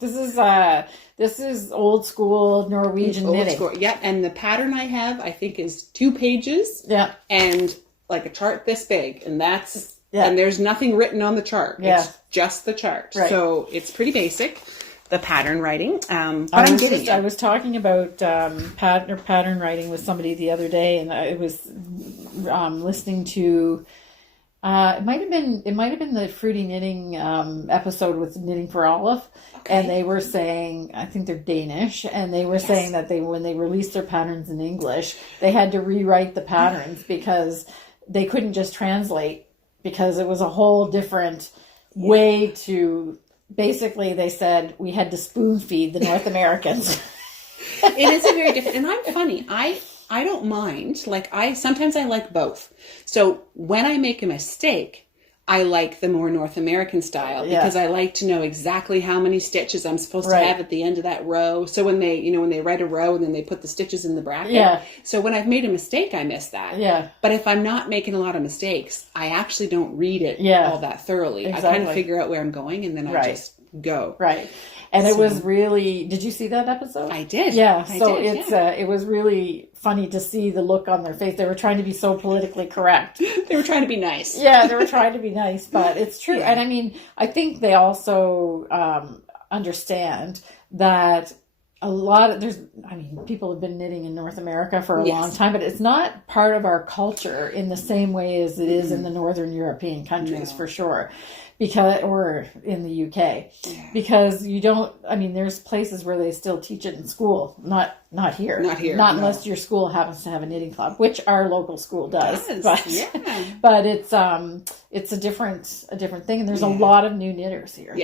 This is old school Norwegian knitting. School. Yep. And the pattern I have, I think, is 2 pages. Yeah. And like a chart this big, and that's and there's nothing written on the chart. Yeah. It's just the chart. Right. So it's pretty basic. The pattern writing, but I was talking about pattern writing with somebody the other day, and I was listening to it might have been the Fruity Knitting episode with Knitting for Olive, and they were saying, I think they're Danish, and they were saying that when they released their patterns in English, they had to rewrite the patterns because they couldn't just translate, because it was a whole different way to. Basically, they said we had to spoon feed the North Americans. It is a very different, and I'm funny. I don't mind. Sometimes I like both. So when I make a mistake, I like the more North American style because I like to know exactly how many stitches I'm supposed to have at the end of that row. So when they, you know, when they write a row and then they put the stitches in the bracket. So when I've made a mistake, I miss that. But if I'm not making a lot of mistakes, I actually don't read it all that thoroughly. I kind of figure out where I'm going and then I just go. And it was really, did you see that episode? I did. It was really funny to see the look on their face. They were trying to be so politically correct. They were trying to be nice. They were trying to be nice, but it's true. And I mean, I think they also understand that a lot of, people have been knitting in North America for a long time, but it's not part of our culture in the same way as it is in the Northern European countries, for sure. Or in the UK, because you don't, there's places where they still teach it in school, not here. Not unless your school happens to have a knitting club, which our local school does. But it's a different thing, and there's a lot of new knitters here.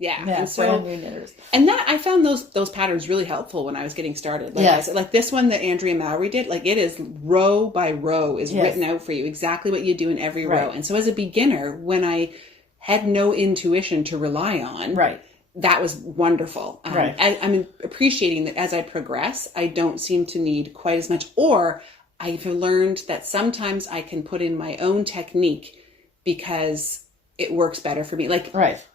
And so brand new knitters. And that I found those patterns really helpful when I was getting started. I said, like this one that Andrea Mowry did, like it is row by row is written out for you, exactly what you do in every row. And so as a beginner, when I had no intuition to rely on, that was wonderful. I'm appreciating that as I progress, I don't seem to need quite as much, or I've learned that sometimes I can put in my own technique because it works better for me. Like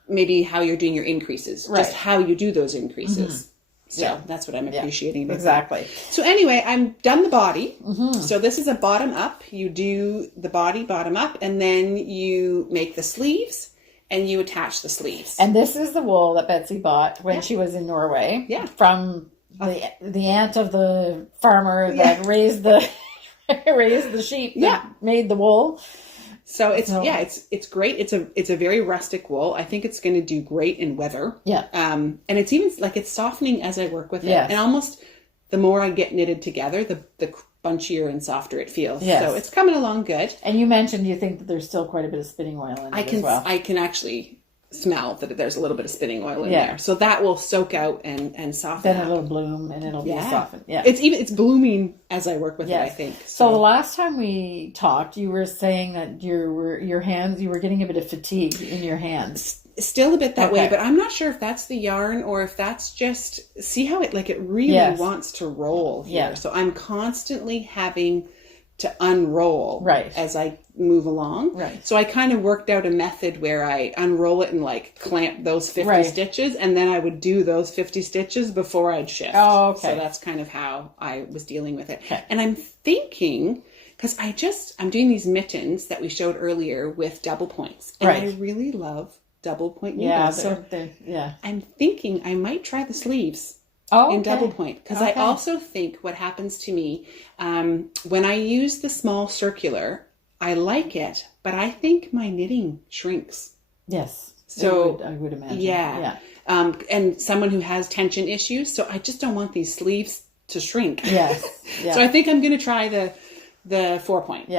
maybe how you're doing your increases, just how you do those increases. So that's what I'm appreciating. Exactly. So anyway, I'm done the body. So this is a bottom up. You do the body bottom up, and then you make the sleeves. And you attach the sleeves. And this is the wool that Betsy bought when she was in Norway. From the aunt of the farmer that raised the sheep that made the wool. So it's great. It's a very rustic wool. I think it's going to do great in weather. And it's even like it's softening as I work with it. And almost the more I get knitted together, the bunchier and softer it feels. So it's coming along good. And you mentioned you think that there's still quite a bit of spinning oil in it as well. I can actually smell that there's a little bit of spinning oil in there. So that will soak out and soften. Then it'll bloom and it'll be softened. It's blooming as I work with it, I think. So the last time we talked, you were saying that you were getting a bit of fatigue in your hands. Still a bit that way, but I'm not sure if that's the yarn or if that's just, see how it really wants to roll here. So I'm constantly having to unroll as I move along. So I kind of worked out a method where I unroll it and like clamp those 50 stitches, and then I would do those 50 stitches before I'd shift. So that's kind of how I was dealing with it. And I'm thinking, because I'm doing these mittens that we showed earlier with double points, and I really love double point needles. I'm thinking I might try the sleeves in double point, because I also think what happens to me when I use the small circular, I like it, but I think my knitting shrinks. So I would imagine. And someone who has tension issues, so I just don't want these sleeves to shrink. So I think I'm going to try the 4-point.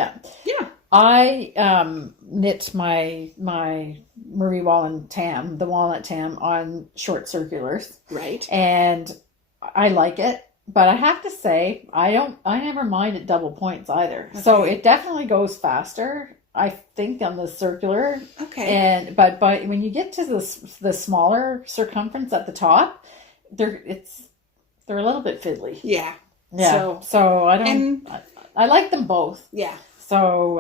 I knit my Marie Wallin Tam, the Walnut Tam, on short circulars. And I like it, but I have to say I never minded double points either. So it definitely goes faster, I think, on the circular. But when you get to the smaller circumference at the top, they're a little bit fiddly. So I don't. I like them both. So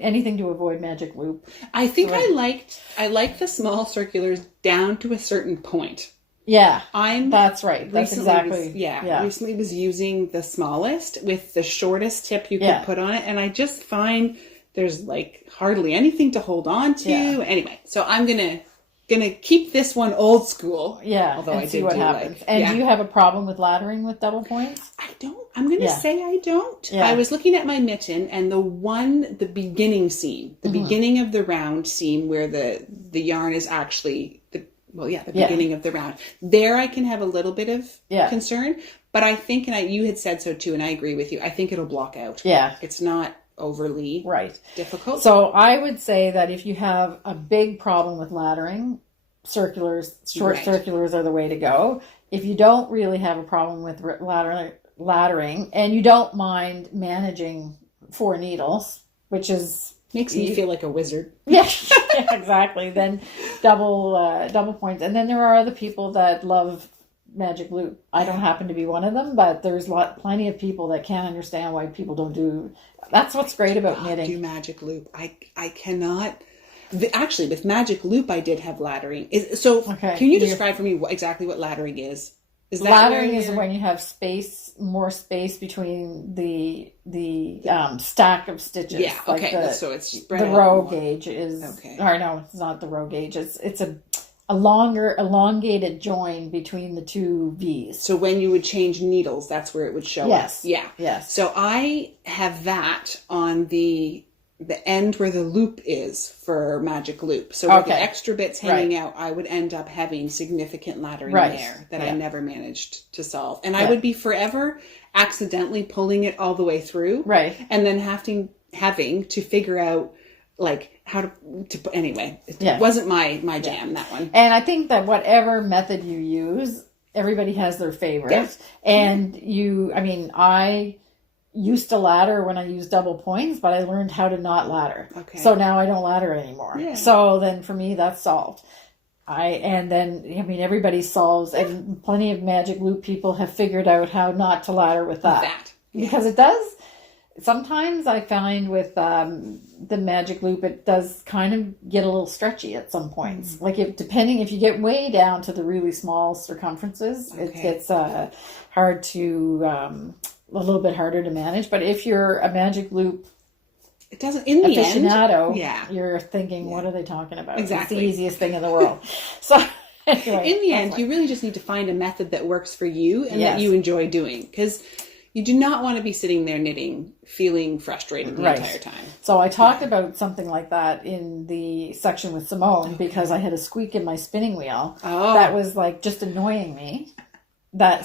anything to avoid magic loop. I think I like the small circulars down to a certain point. That's right. That's exactly. Recently was using the smallest with the shortest tip you could put on it, and I just find there's like hardly anything to hold on to. Anyway, so I'm gonna keep this one old school. Although I see what happens. Do you have a problem with laddering with double points? I don't. I'm gonna say I don't. I was looking at my mitten, and the beginning seam, the beginning of the round seam where the yarn is actually the beginning of the round. There I can have a little bit of concern, but I think, and you had said so too, and I agree with you, I think it'll block out. It's not overly difficult. So I would say that if you have a big problem with laddering, circulars, short circulars are the way to go. If you don't really have a problem with laddering, and you don't mind managing 4 needles, which is... Makes me feel like a wizard. Exactly. Then double points. And then there are other people that love magic loop. I don't happen to be one of them, but there's plenty of people that can't understand why people don't do. That's what's great about knitting. Do magic loop. I cannot. Actually, with magic loop, I did have laddering. Can you describe for me exactly what laddering is? Laddering is when you have more space between the stack of stitches. Yeah. Okay. So it's spread the out row more. gauge is. Okay. Or no, it's not the row gauge. It's a longer elongated join between the two V's. So when you would change needles, that's where it would show yes. up. Yeah. Yes. So I have that on the end where the loop is for magic loop. So with the extra bits hanging out, I would end up having significant laddering there that I never managed to solve. And I would be forever accidentally pulling it all the way through. Right. And then having to figure out like how to anyway, it wasn't my jam, that one. And I think that whatever method you use, everybody has their favorite. Yeah. And I used to ladder when I used double points, but I learned how to not ladder. Okay. So now I don't ladder anymore. Yeah. So then for me, that's solved. Everybody solves, and plenty of magic loop people have figured out how not to ladder with that. Because it does. Sometimes I find with the magic loop, it does kind of get a little stretchy at some points. Mm-hmm. Like if you get way down to the really small circumferences, it gets hard to, a little bit harder to manage. But if you're a magic loop it doesn't in the aficionado, end, you're thinking, what are they talking about? Exactly. It's the easiest thing in the world. So anyway, in the end, you really just need to find a method that works for you and that you enjoy doing, because you do not want to be sitting there knitting feeling frustrated the entire time. So I talked about something like that in the section with Simone because I had a squeak in my spinning wheel that was like just annoying me.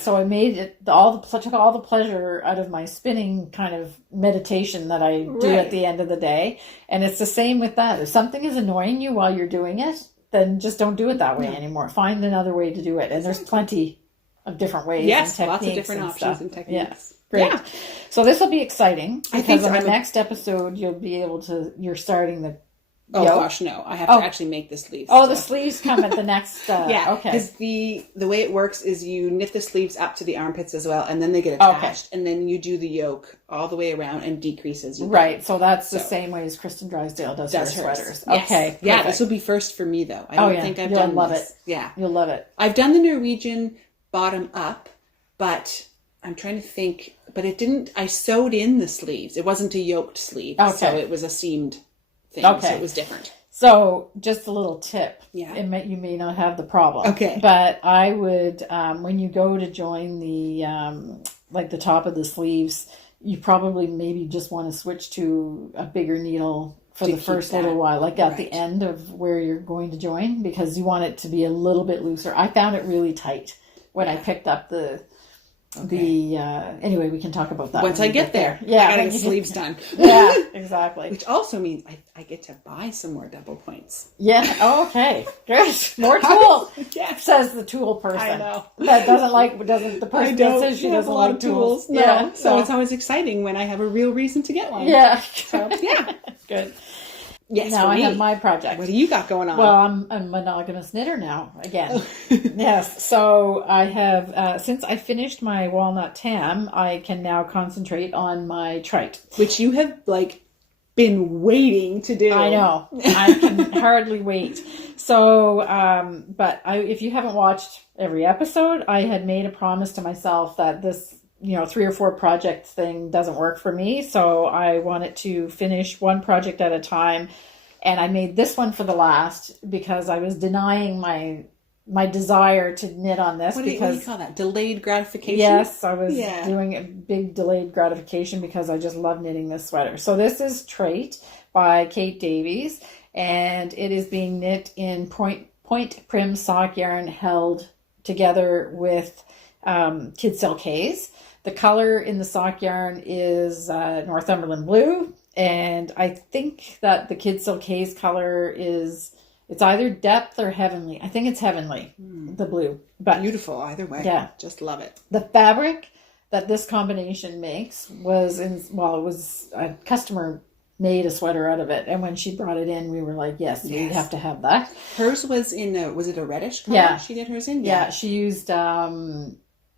So I made it took all the pleasure out of my spinning kind of meditation that I do at the end of the day. And it's the same with that. If something is annoying you while you're doing it, then just don't do it that way anymore. Find another way to do it. And there's plenty of different ways and techniques. Lots of different options and techniques. Yes. Great. Yeah. So this will be exciting because on the next episode you're starting the yoke. Gosh, no. I have to actually make the sleeves. The sleeves come at the next... okay. Because the way it works is you knit the sleeves up to the armpits as well, and then they get attached, and then you do the yoke all the way around and decrease as you go. Right, so that's the same way as Kristen Drysdale does her sweaters. Yes. Okay, perfect. Yeah, this will be first for me, though. I don't think I've done love this. It. Yeah. You'll love it. I've done the Norwegian bottom up, but I'm trying to think... But it didn't... I sewed in the sleeves. It wasn't a yoked sleeve, so it was a seamed... thing, so it was different. So just a little tip. Yeah. You may not have the problem. Okay. But I would, when you go to join the, like the top of the sleeves, you probably maybe just want to switch to a bigger needle for the first little while, like at the end of where you're going to join, because you want it to be a little bit looser. I found it really tight when I picked up anyway, we can talk about that once I get there. Yeah, I gotta get sleeves done. Yeah, exactly. Which also means I get to buy some more double points. Yeah. Oh, okay. Good. More tools. Says the tool person. I know. That doesn't the person that says she doesn't like tools. No. Yeah. So it's always exciting when I have a real reason to get one. Yeah. So Good. Yes, now I have my project. What do you got going on? Well, I'm a monogamous knitter now, again. Yes, so I have, since I finished my Walnut Tam, I can now concentrate on my Treit. Which you have, been waiting to do. I know. I can hardly wait. So, if you haven't watched every episode, I had made a promise to myself that this 3 or 4 project thing doesn't work for me. So I wanted to finish one project at a time. And I made this one for the last because I was denying my desire to knit on this. What do you call that? Delayed gratification? Yes, I was doing a big delayed gratification because I just love knitting this sweater. So this is Treit by Kate Davies. And it is being knit in point prim sock yarn held together with Kid Silk Haze. The color in the sock yarn is Northumberland blue, and I think that the Kid Silk Haze color it's either depth or heavenly. I think it's heavenly, the blue. But beautiful either way. Yeah. Just love it. The fabric that this combination makes was it was a customer made a sweater out of it. And when she brought it in, we were like, yes. We have to have that. Hers was in was it a reddish color? Yeah. She did hers in? Yeah, she used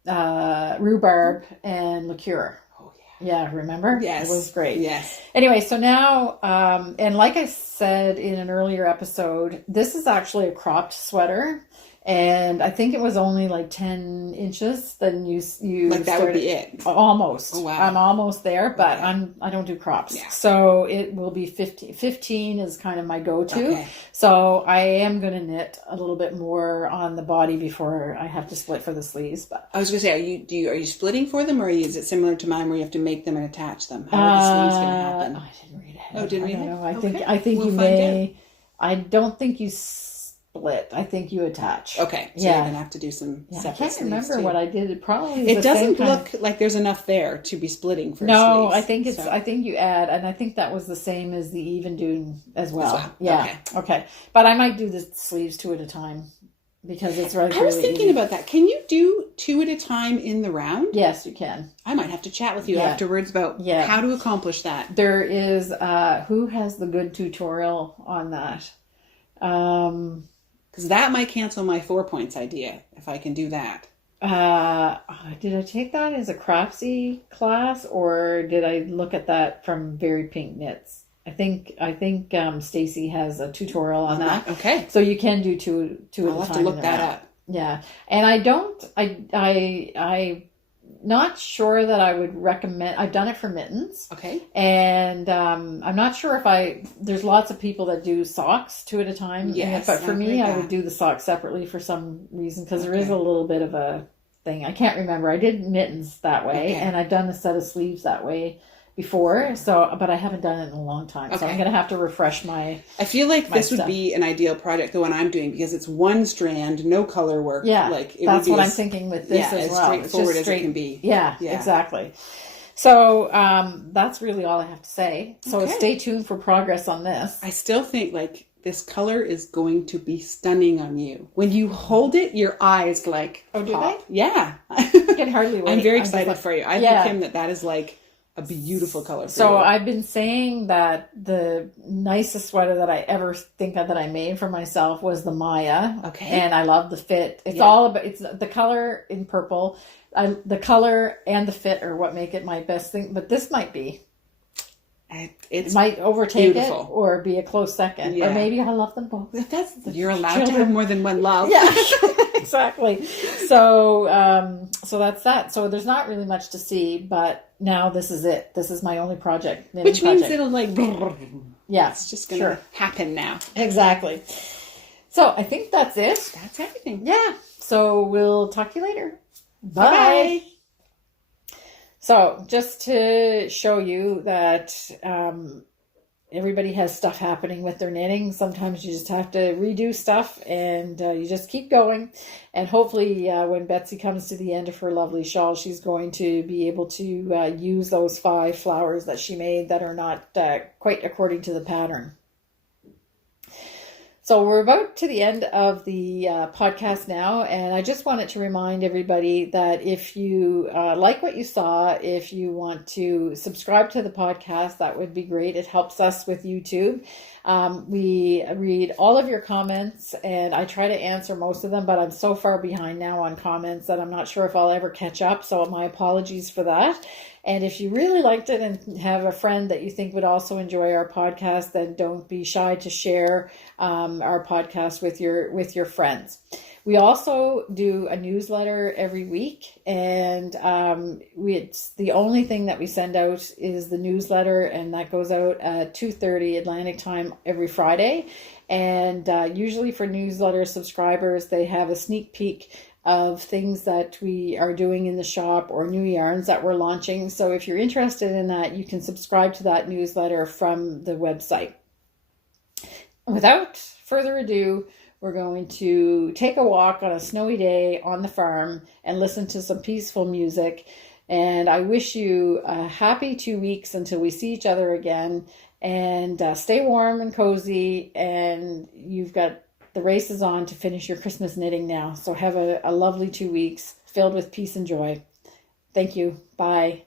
rhubarb and liqueur. Oh, yeah. Yeah, remember? Yes. It was great. Yes. Anyway, so now, and like I said in an earlier episode, this is actually a cropped sweater. And I think it was only like 10 inches. Then you like that would be it. Almost. Oh, wow. I'm almost there, but I don't do crops. Yeah. So it will be 15. 15 is kind of my go-to. Okay. So I am going to knit a little bit more on the body before I have to split for the sleeves. But I was going to say, are you splitting for them, or is it similar to mine where you have to make them and attach them? How are the sleeves going to happen? I didn't read ahead. Oh, didn't read ahead? I think we'll you may. I don't think you split. I think you attach. Okay. So you're going to have to do some separate I can't remember too. what I did. It probably it doesn't look like there's enough there to be splitting for No, sleeves. I think you add, and I think that was the same as the even doing as well. Yeah. Okay. But I might do the sleeves 2 at a time because it's really. I was thinking about that. Can you do 2 at a time in the round? Yes, you can. I might have to chat with you afterwards about how to accomplish that. There is who has the good tutorial on that? Because that might cancel my 4 points idea if I can do that. Did I take that as a craftsy class, or did I look at that from Very Pink Knits? I think Stacy has a tutorial on that. Okay. So you can do two at a time. I'll have to look that up. Yeah. And I not sure that I would recommend. I've done it for mittens. Okay. And I'm not sure if there's lots of people that do socks 2 at a time. Yes. But for me, I would do the socks separately for some reason, because there is a little bit of a thing. I can't remember. I did mittens that way, and I've done a set of sleeves that way before. But I haven't done it in a long time. So I'm going to have to refresh my. I feel like this would be an ideal project, the one I'm doing, because it's one strand, no color work. Yeah, like that's what I'm thinking with this as well. Straightforward as it can be. Yeah, exactly. So that's really all I have to say. So stay tuned for progress on this. I still think like this color is going to be stunning on you. When you hold it, your eyes like do pop. they? Yeah. I can hardly wait. I'm very excited for you. I think Kim that is like a beautiful color. So I've been saying that the nicest sweater that I ever think of that I made for myself was the Maya. Okay. And I love the fit. It's all about, it's the color in purple. The color and the fit are what make it my best thing. But this might be. It might overtake it or be a close second. Or maybe I love them both. You're allowed to have more than one love. Yeah, exactly. So that's that. So there's not really much to see, but now this is it. This is my only project. Which means it'll like... Yeah. It's just going to happen now. Exactly. So I think that's it. That's everything. Yeah. So we'll talk to you later. Bye. Bye. So just to show you that everybody has stuff happening with their knitting. Sometimes you just have to redo stuff, and you just keep going. And hopefully when Betsy comes to the end of her lovely shawl, she's going to be able to use those 5 flowers that she made that are not quite according to the pattern. So we're about to the end of the podcast now, and I just wanted to remind everybody that if you like what you saw, if you want to subscribe to the podcast, that would be great. It helps us with YouTube. We read all of your comments, and I try to answer most of them, but I'm so far behind now on comments that I'm not sure if I'll ever catch up, so my apologies for that. And if you really liked it and have a friend that you think would also enjoy our podcast, then don't be shy to share our podcast with your friends. We also do a newsletter every week, and it's the only thing that we send out is the newsletter, and that goes out at 2:30 Atlantic time every Friday. And usually for newsletter subscribers, they have a sneak peek of things that we are doing in the shop or new yarns that we're launching. So if you're interested in that, you can subscribe to that newsletter from the website. Without further ado, we're going to take a walk on a snowy day on the farm and listen to some peaceful music. And I wish you a happy 2 weeks until we see each other again. And stay warm and cozy. And you've got the race is on to finish your Christmas knitting now. So have a lovely 2 weeks filled with peace and joy. Thank you. Bye.